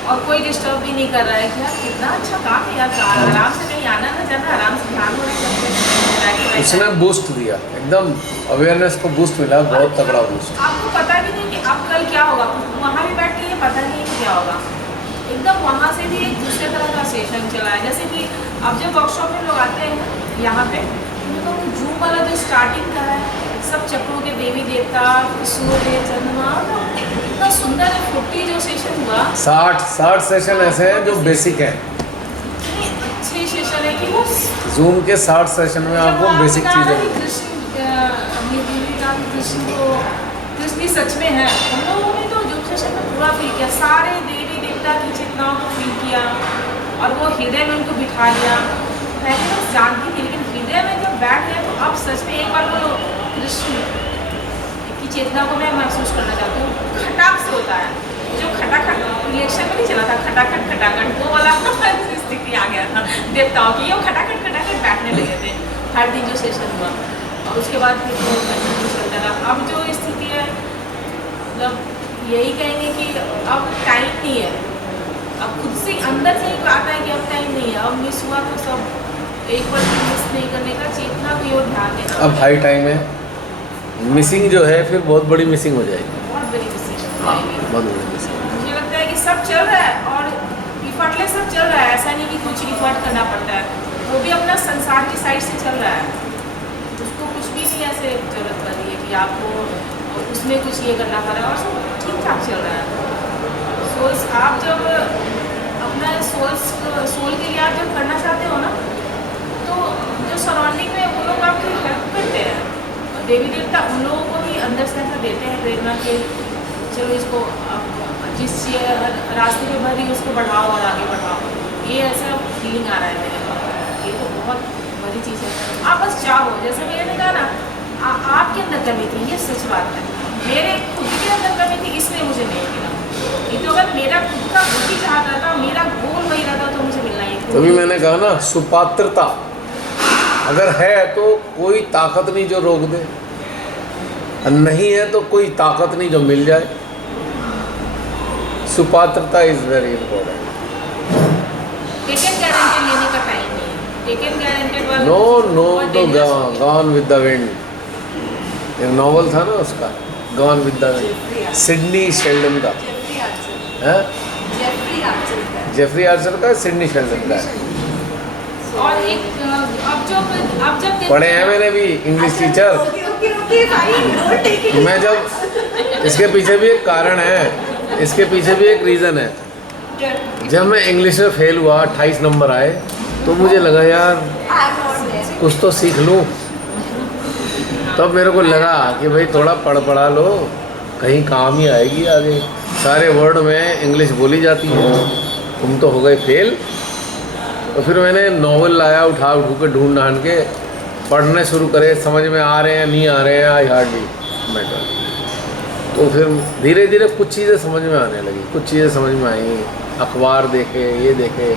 और कोई डिस्टर्ब भी नहीं कर रहा है कि यार कितना अच्छा काम है यार, आराम से कहीं आना ना जाना, आराम से ध्यान हो रहा है। उसने बूस्ट दिया, एकदम अवेयरनेस को बूस्ट मिला, बहुत तगड़ा बूस्ट। आपको पता भी नहीं कि अब कल क्या होगा, वहाँ भी बैठ के ये पता नहीं कि क्या होगा। एकदम वहाँ से भी एक दूसरे तरह का सेशन चला है। जैसे कि अब जब वर्कशॉप में लोग आते हैं यहाँ पे, तो जूम वाला जो स्टार्टिंग का है, सब चक्रों के देवी देवता, सूर्य चंद्रमा, इतना सुंदर है। 40 जो सेशन हुआ, 60 सेशन ऐसे हैं जो बेसिक हैं। इतने अच्छे सेशन है कि वो जूम के 60 सेशन में आपको बेसिक चीज़ें, कृष्ण सच में है। हम लोगों ने तो जूम सेशन में पूरा फील किया, सारे देवी देवता की चेतनाओं को फील किया और वो हृदय में उनको बिठा लिया। पहले तो जानती थी, लेकिन हृदय में जब बैठ गया तो अब सच में एक बार वो कृष्ण की चेतना को मैं महसूस करना चाहती हूँ। खटाक से होता है, जो खटाखट इलेक्शन में नहीं चला था, खटाखट वो वाला स्थिति आ गया था देवताओं की, वो खटाखट बैठने लगे थे हर दिन जो सेशन हुआ। और उसके बाद फिर वो कंटिन्यू चलता रहा। अब जो स्थिति है, मतलब यही कहेंगे कि अब टाइम नहीं है, अब खुद से अंदर से ही आता है कि अब टाइम नहीं है, अब मिस हुआ तो सब एक बार मिस नहीं करने का, चेतना की ओर ध्यान देना। अब हाई टाइम है, मिसिंग जो है फिर बहुत बड़ी मिसिंग हो जाएगी, बहुत बड़ी मिसिंग हो हाँ, जाएगी। बहुत बड़ी मिसिंग। मुझे लगता है कि सब चल रहा है और इफर्टलेस सब चल रहा है, ऐसा नहीं कि कुछ इफर्ट करना पड़ता है, वो भी अपना संसार की साइड से चल रहा है। उसको कुछ भी नहीं ऐसे जरूरत पड़ रही है कि आपको उसमें कुछ ये करना पड़ रहा है, और सब ठीक ठाक चल रहा है। सोल्स आप जब अपना सोल के लिए आप जब करना चाहते हो ना, तो जो सराउंडिंग में वो लोग आपकी हेल्प करते हैं, देवी देवता उन लोगों को भी अंदर से ऐसा देते हैं प्रेरणा के, चलो इसको जिस रास्ते पे बढ़ रही है उसको बढ़ाओ और आगे बढ़ाओ। ये ऐसा फीलिंग आ रहा है मेरे को, ये तो बहुत बड़ी चीज़ है। आप बस चाहो, जैसे मैंने कहा ना, आपके अंदर कमी थी, ये सच बात है, मेरे खुद के अंदर कमी थी, इसलिए मुझे नहीं मिला। ये तो अगर मेरा खुद का खुद ही चाहता रहता, मेरा गोल वही रहता, तो मुझे मिलना ही। तभी मैंने कहा ना, सुपात्रता अगर है तो कोई ताकत नहीं जो रोक दे, नहीं है तो कोई ताकत नहीं जो मिल जाए। सुपात्रता is very important. Taken guarantee लेने का टाइम नहीं है, टेकन गारंटी वाला नो तो गॉन विद द विंड, एक नॉवल था ना उसका, gone with the wind, Sidney Sheldon का है, जेफरी आर्चर का, सिडनी शेल्डन का है। और एक अब जब पढ़े हैं मैंने भी, इंग्लिश टीचर। मैं जब, इसके पीछे भी एक कारण है, इसके पीछे भी एक रीज़न है। जब मैं इंग्लिश में फेल हुआ, 28 नंबर आए, तो मुझे लगा यार कुछ तो सीख लूँ। तब मेरे को लगा कि भाई थोड़ा पढ़ा लो, कहीं काम ही आएगी आगे। सारे वर्ड में इंग्लिश बोली जाती है, तुम तो हो गए फेल। तो फिर मैंने नॉवल लाया, उठा के ढूंढ के पढ़ने शुरू करे, समझ में आ रहे हैं नहीं आ रहे हैं, आई हार्डली मैटर। तो फिर धीरे धीरे कुछ चीज़ें समझ में आने लगी, कुछ चीज़ें समझ में आई, अखबार देखे, ये देखे,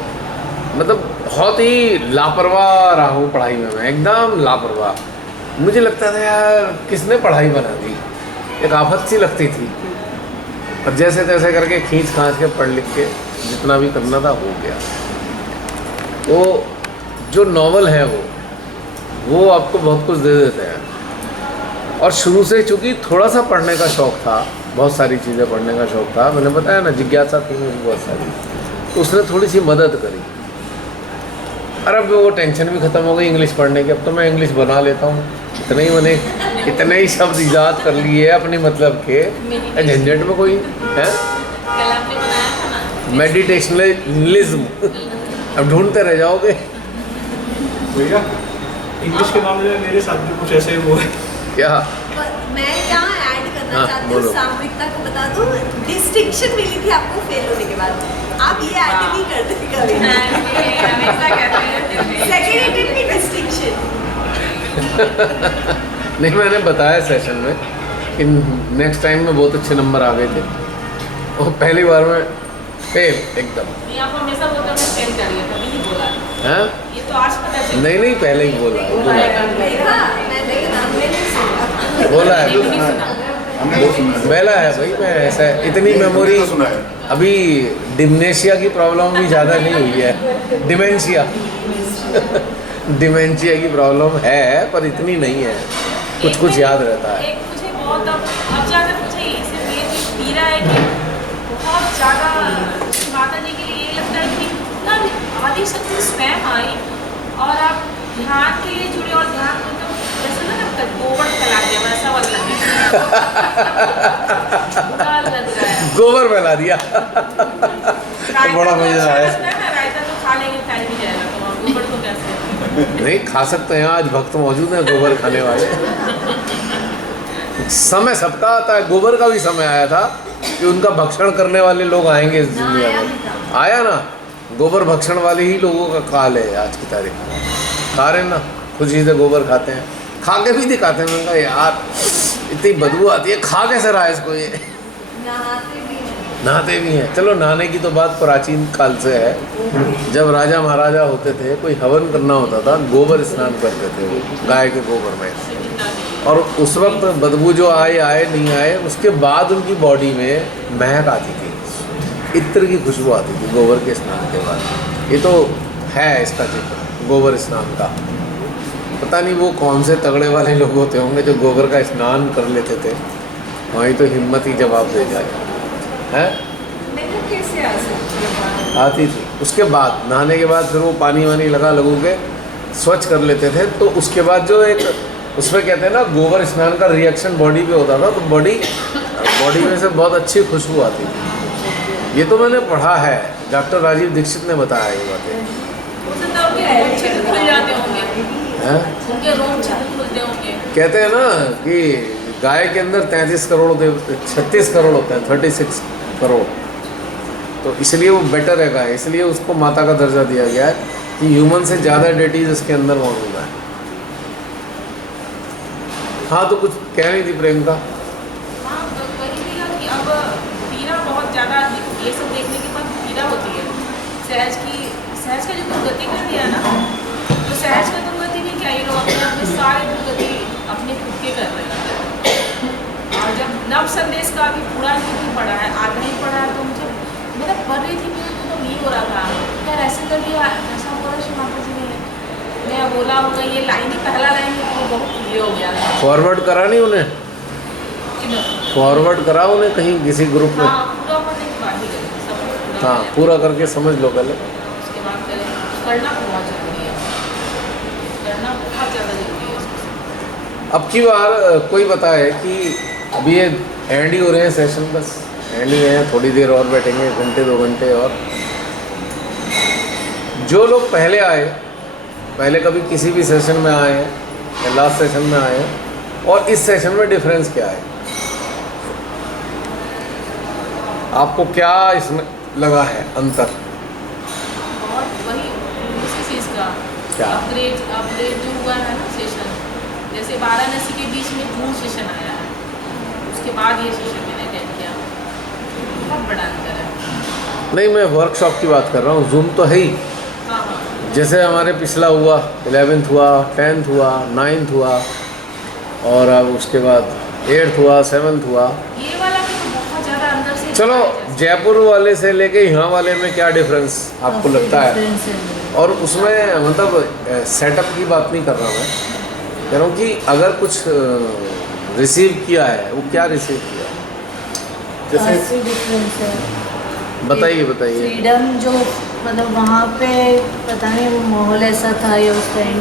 मतलब बहुत ही लापरवाह रहा हूँ पढ़ाई में, मैं एकदम लापरवाह। मुझे लगता था यार किसने पढ़ाई बना दी, एक आफत सी लगती थी। और जैसे तैसे करके खींच खांच के पढ़ लिख के जितना भी करना था हो गया। तो जो नॉवल है वो आपको बहुत कुछ दे देते हैं। और शुरू से चूँकि थोड़ा सा पढ़ने का शौक़ था, बहुत सारी चीज़ें पढ़ने का शौक़ था, मैंने बताया ना, जिज्ञासा थी मुझे बहुत सारी, तो उसने थोड़ी सी मदद करी। अरे अब वो टेंशन भी खत्म हो गई इंग्लिश पढ़ने की, अब तो मैं इंग्लिश बना लेता हूँ। इतने ही शब्द ईजाद कर लिए अपने मतलब के, झंझट में कोई है। कल आपने बनाया था ना मेडिटेशनलिज्म, अब ढूंढते रह जाओगे। भैया इंग्लिश के मामले में मेरे साथ भी कुछ ऐसे हुआ है। क्या? मैं यहाँ ऐड करना हाँ, चाहती हूँ, बोलो। सामूहिकता को बता दूँ, डिस्टिंक्शन मिली थी आपको फेल होने के बाद, आप ये ऐड नहीं करते कभी। हमेशा कहते हैं सेकेंड अटेम्प्ट में डिस्टिंक्शन। नहीं, मैंने बताया सेशन में कि नेक्स्ट टाइम में बहुत अच्छे नंबर आ गए थे और पहली बार में फेल एकदम। ये आप हमेशा बोलते हैं फेल कर लिया, कभी नहीं बोला। हैं? ये तो आज पता चला। नहीं पहले ही बोला है। देखा मैंने नाम नहीं सुना। बोला है, नहीं सुना। हमने बहुत सुना है। बेला है भाई, मैं ऐसा इतनी मेमोरी तो सुना है। अभी डिमेंशिया की प्रॉब्लम भी ज़्यादा नहीं हुई है, डिमेंशिया डिमेंशिया की प्रॉब्लम है पर इतनी नहीं है, कुछ याद रहता है। एक मुझे बहुत अब ज़्यादा मुझे सिर्फ ये चीज़ पीरा है कि बहुत ज़्यादा माता जी के लिए ये लगता है कि इतना आदि शक्ति स्वयं आई और आप ध्यान के लिए जुड़े और ध्यान को तो जैसे ना गोबर फैला दिया वैसा वाला लग रहा है। गोबर फैला दिया। रायता बड़ा तो मजा अच्छा आया। लगता है ना, रायता तो खा लेंगे फैल भी जाएगा, तो गोबर को कैसे? नहीं खा सकते हैं, आज भक्त मौजूद हैं गोबर खाने वाले। समय सबका आता है, गोबर का भी समय आया था कि उनका भक्षण करने वाले लोग आएंगे इस दुनिया में। आया ना, गोबर भक्षण वाले ही लोगों का काल है आज की तारीख में। खा रहे ना, खुशी से गोबर खाते हैं, खा के भी दिखाते हैं। मैंने कहा यार इतनी बदबू आती है, खा कैसे रहा है इसको ये। नहाते भी हैं। चलो नहाने की तो बात प्राचीन काल से है। जब राजा महाराजा होते थे, कोई हवन करना होता था, गोबर स्नान करते थे वो, गाय के गोबर में। और उस वक्त बदबू जो आए नहीं आए, उसके बाद उनकी बॉडी में महक आती थी, इत्र की खुशबू आती थी गोबर के स्नान के बाद। ये तो है इसका चित्र गोबर स्नान का। पता नहीं वो कौन से तगड़े वाले लोग होते होंगे जो गोबर का स्नान कर लेते थे, वहीं तो हिम्मत ही जवाब दे जाए है। कैसे आ सकती है? आती थी। उसके बाद नहाने के बाद फिर वो पानी वानी लगू के स्वच्छ कर लेते थे। तो उसके बाद जो एक उसमें कहते हैं ना गोबर स्नान का रिएक्शन बॉडी पे होता था, तो बॉडी में से बहुत अच्छी खुशबू आती थी। ये तो मैंने पढ़ा है, डॉक्टर राजीव दीक्षित ने बताया ये बातें। उसे तो उनके रोम छिद्र खुल जाते होंगे, हैं? उनके रोम छिद्र खुलते होंगे। कहते हैं ना कि गाय के अंदर 36 करोड़ होते हैं, 36 करोड़। तो इसलिए वो बेटर है गाय, इसलिए उसको माता का दर्जा दिया गया है कि ह्यूमन से ज़्यादा डेटीज इसके अंदर मौजूद है। हाँ तो कुछ कह रही थी प्रियंका। हाँ तो वही थी कि अब पीड़ा बहुत ज़्यादा ये सब देखने के बाद पीड़ा होती है। सहज का जो दुर्गति कर दिया ना, तो सहज का दुर्गति भी क्या, ये लोग अपने सारे दुर्गति अपने खुद के कर रहे हैं। और जब नव संदेश का अभी पूरा नहीं पढ़ा है, आधा ही पढ़ा है, तो मुझे मतलब पढ़ रही थी मेरे को तो ये हो रहा था यार, ऐसे कर दिया, ऐसा हो रहा है माता जी ने, मैं बोला होगा ये लाइन ही पहला लाइन तो बहुत ये हो गया था। फॉरवर्ड करा नहीं उन्हें, फॉरवर्ड करा उन्हें कहीं किसी ग्रुप में। हाँ पूरा करने की बात ही करें, सब पूरा हाँ करें। पूरा करके समझ लो पहले। उसके बाद करें, करना बहुत ज़रूरी है, करना बहुत ज़्यादा ज़रूरी है उसको। अब की बार कोई बताए कि अभी ये एंड ही हो रहे हैं सेशन, बस एंड ही हैं, थोड़ी देर और बैठेंगे, 1 घंटे 2 घंटे और। जो लोग पहले आए, पहले कभी किसी भी सेशन में आए हैं या लास्ट सेशन में आए हैं, और इस सेशन में डिफरेंस क्या है, आपको क्या इसमें लगा है अंतर? और वही उसी चीज़ का क्या? अपग्रेड जो हुआ है ना सेशन, जैसे वाराणसी के बीच में जून सेशन आया है, उसके बाद ये सेशन मैंने अटेंड किया, बहुत बड़ा अंतर है। नहीं, मैं वर्कशॉप की बात कर रहा हूँ, जूम तो है ही। हाँ हाँ जैसे हमारे पिछला हुआ 11th हुआ, 10th हुआ, 9th हुआ, और अब उसके बाद 8th हुआ, 7th हुआ। ये वाला भी तो बहुत ज़्यादा अंदर से चलो जयपुर वाले से लेके यहाँ वाले में क्या डिफरेंस आपको लगता है? और उसमें मतलब सेटअप की बात नहीं कर रहा मैं, कह रहा हूँ कि अगर कुछ रिसीव किया है, वो क्या रिसीव किया? जैसे काफी डिफरेंस है। बताइए। फ्रीडम जो मतलब वहाँ पे पता नहीं वो माहौल ऐसा था या उस टाइम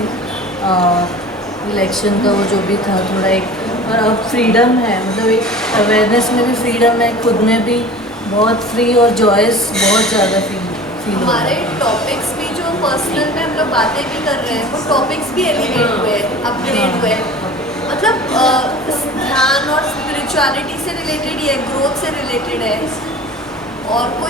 इलेक्शन का वो जो भी था थोड़ा एक, और अब फ्रीडम है, मतलब एक अवेयरनेस में भी फ्रीडम है, खुद में भी बहुत फ्री और जॉयस बहुत ज़्यादा फील हमारे टॉपिक्स भी जो पर्सनल में हम लोग बातें भी कर रहे हैं वो टॉपिक्स भी एलिवेट हुए हैं, अपग्रेड हुए हैं, मतलब ध्यान और स्पिरिचुअलिटी से रिलेटेड ही है, ग्रोथ से रिलेटेड है और कोई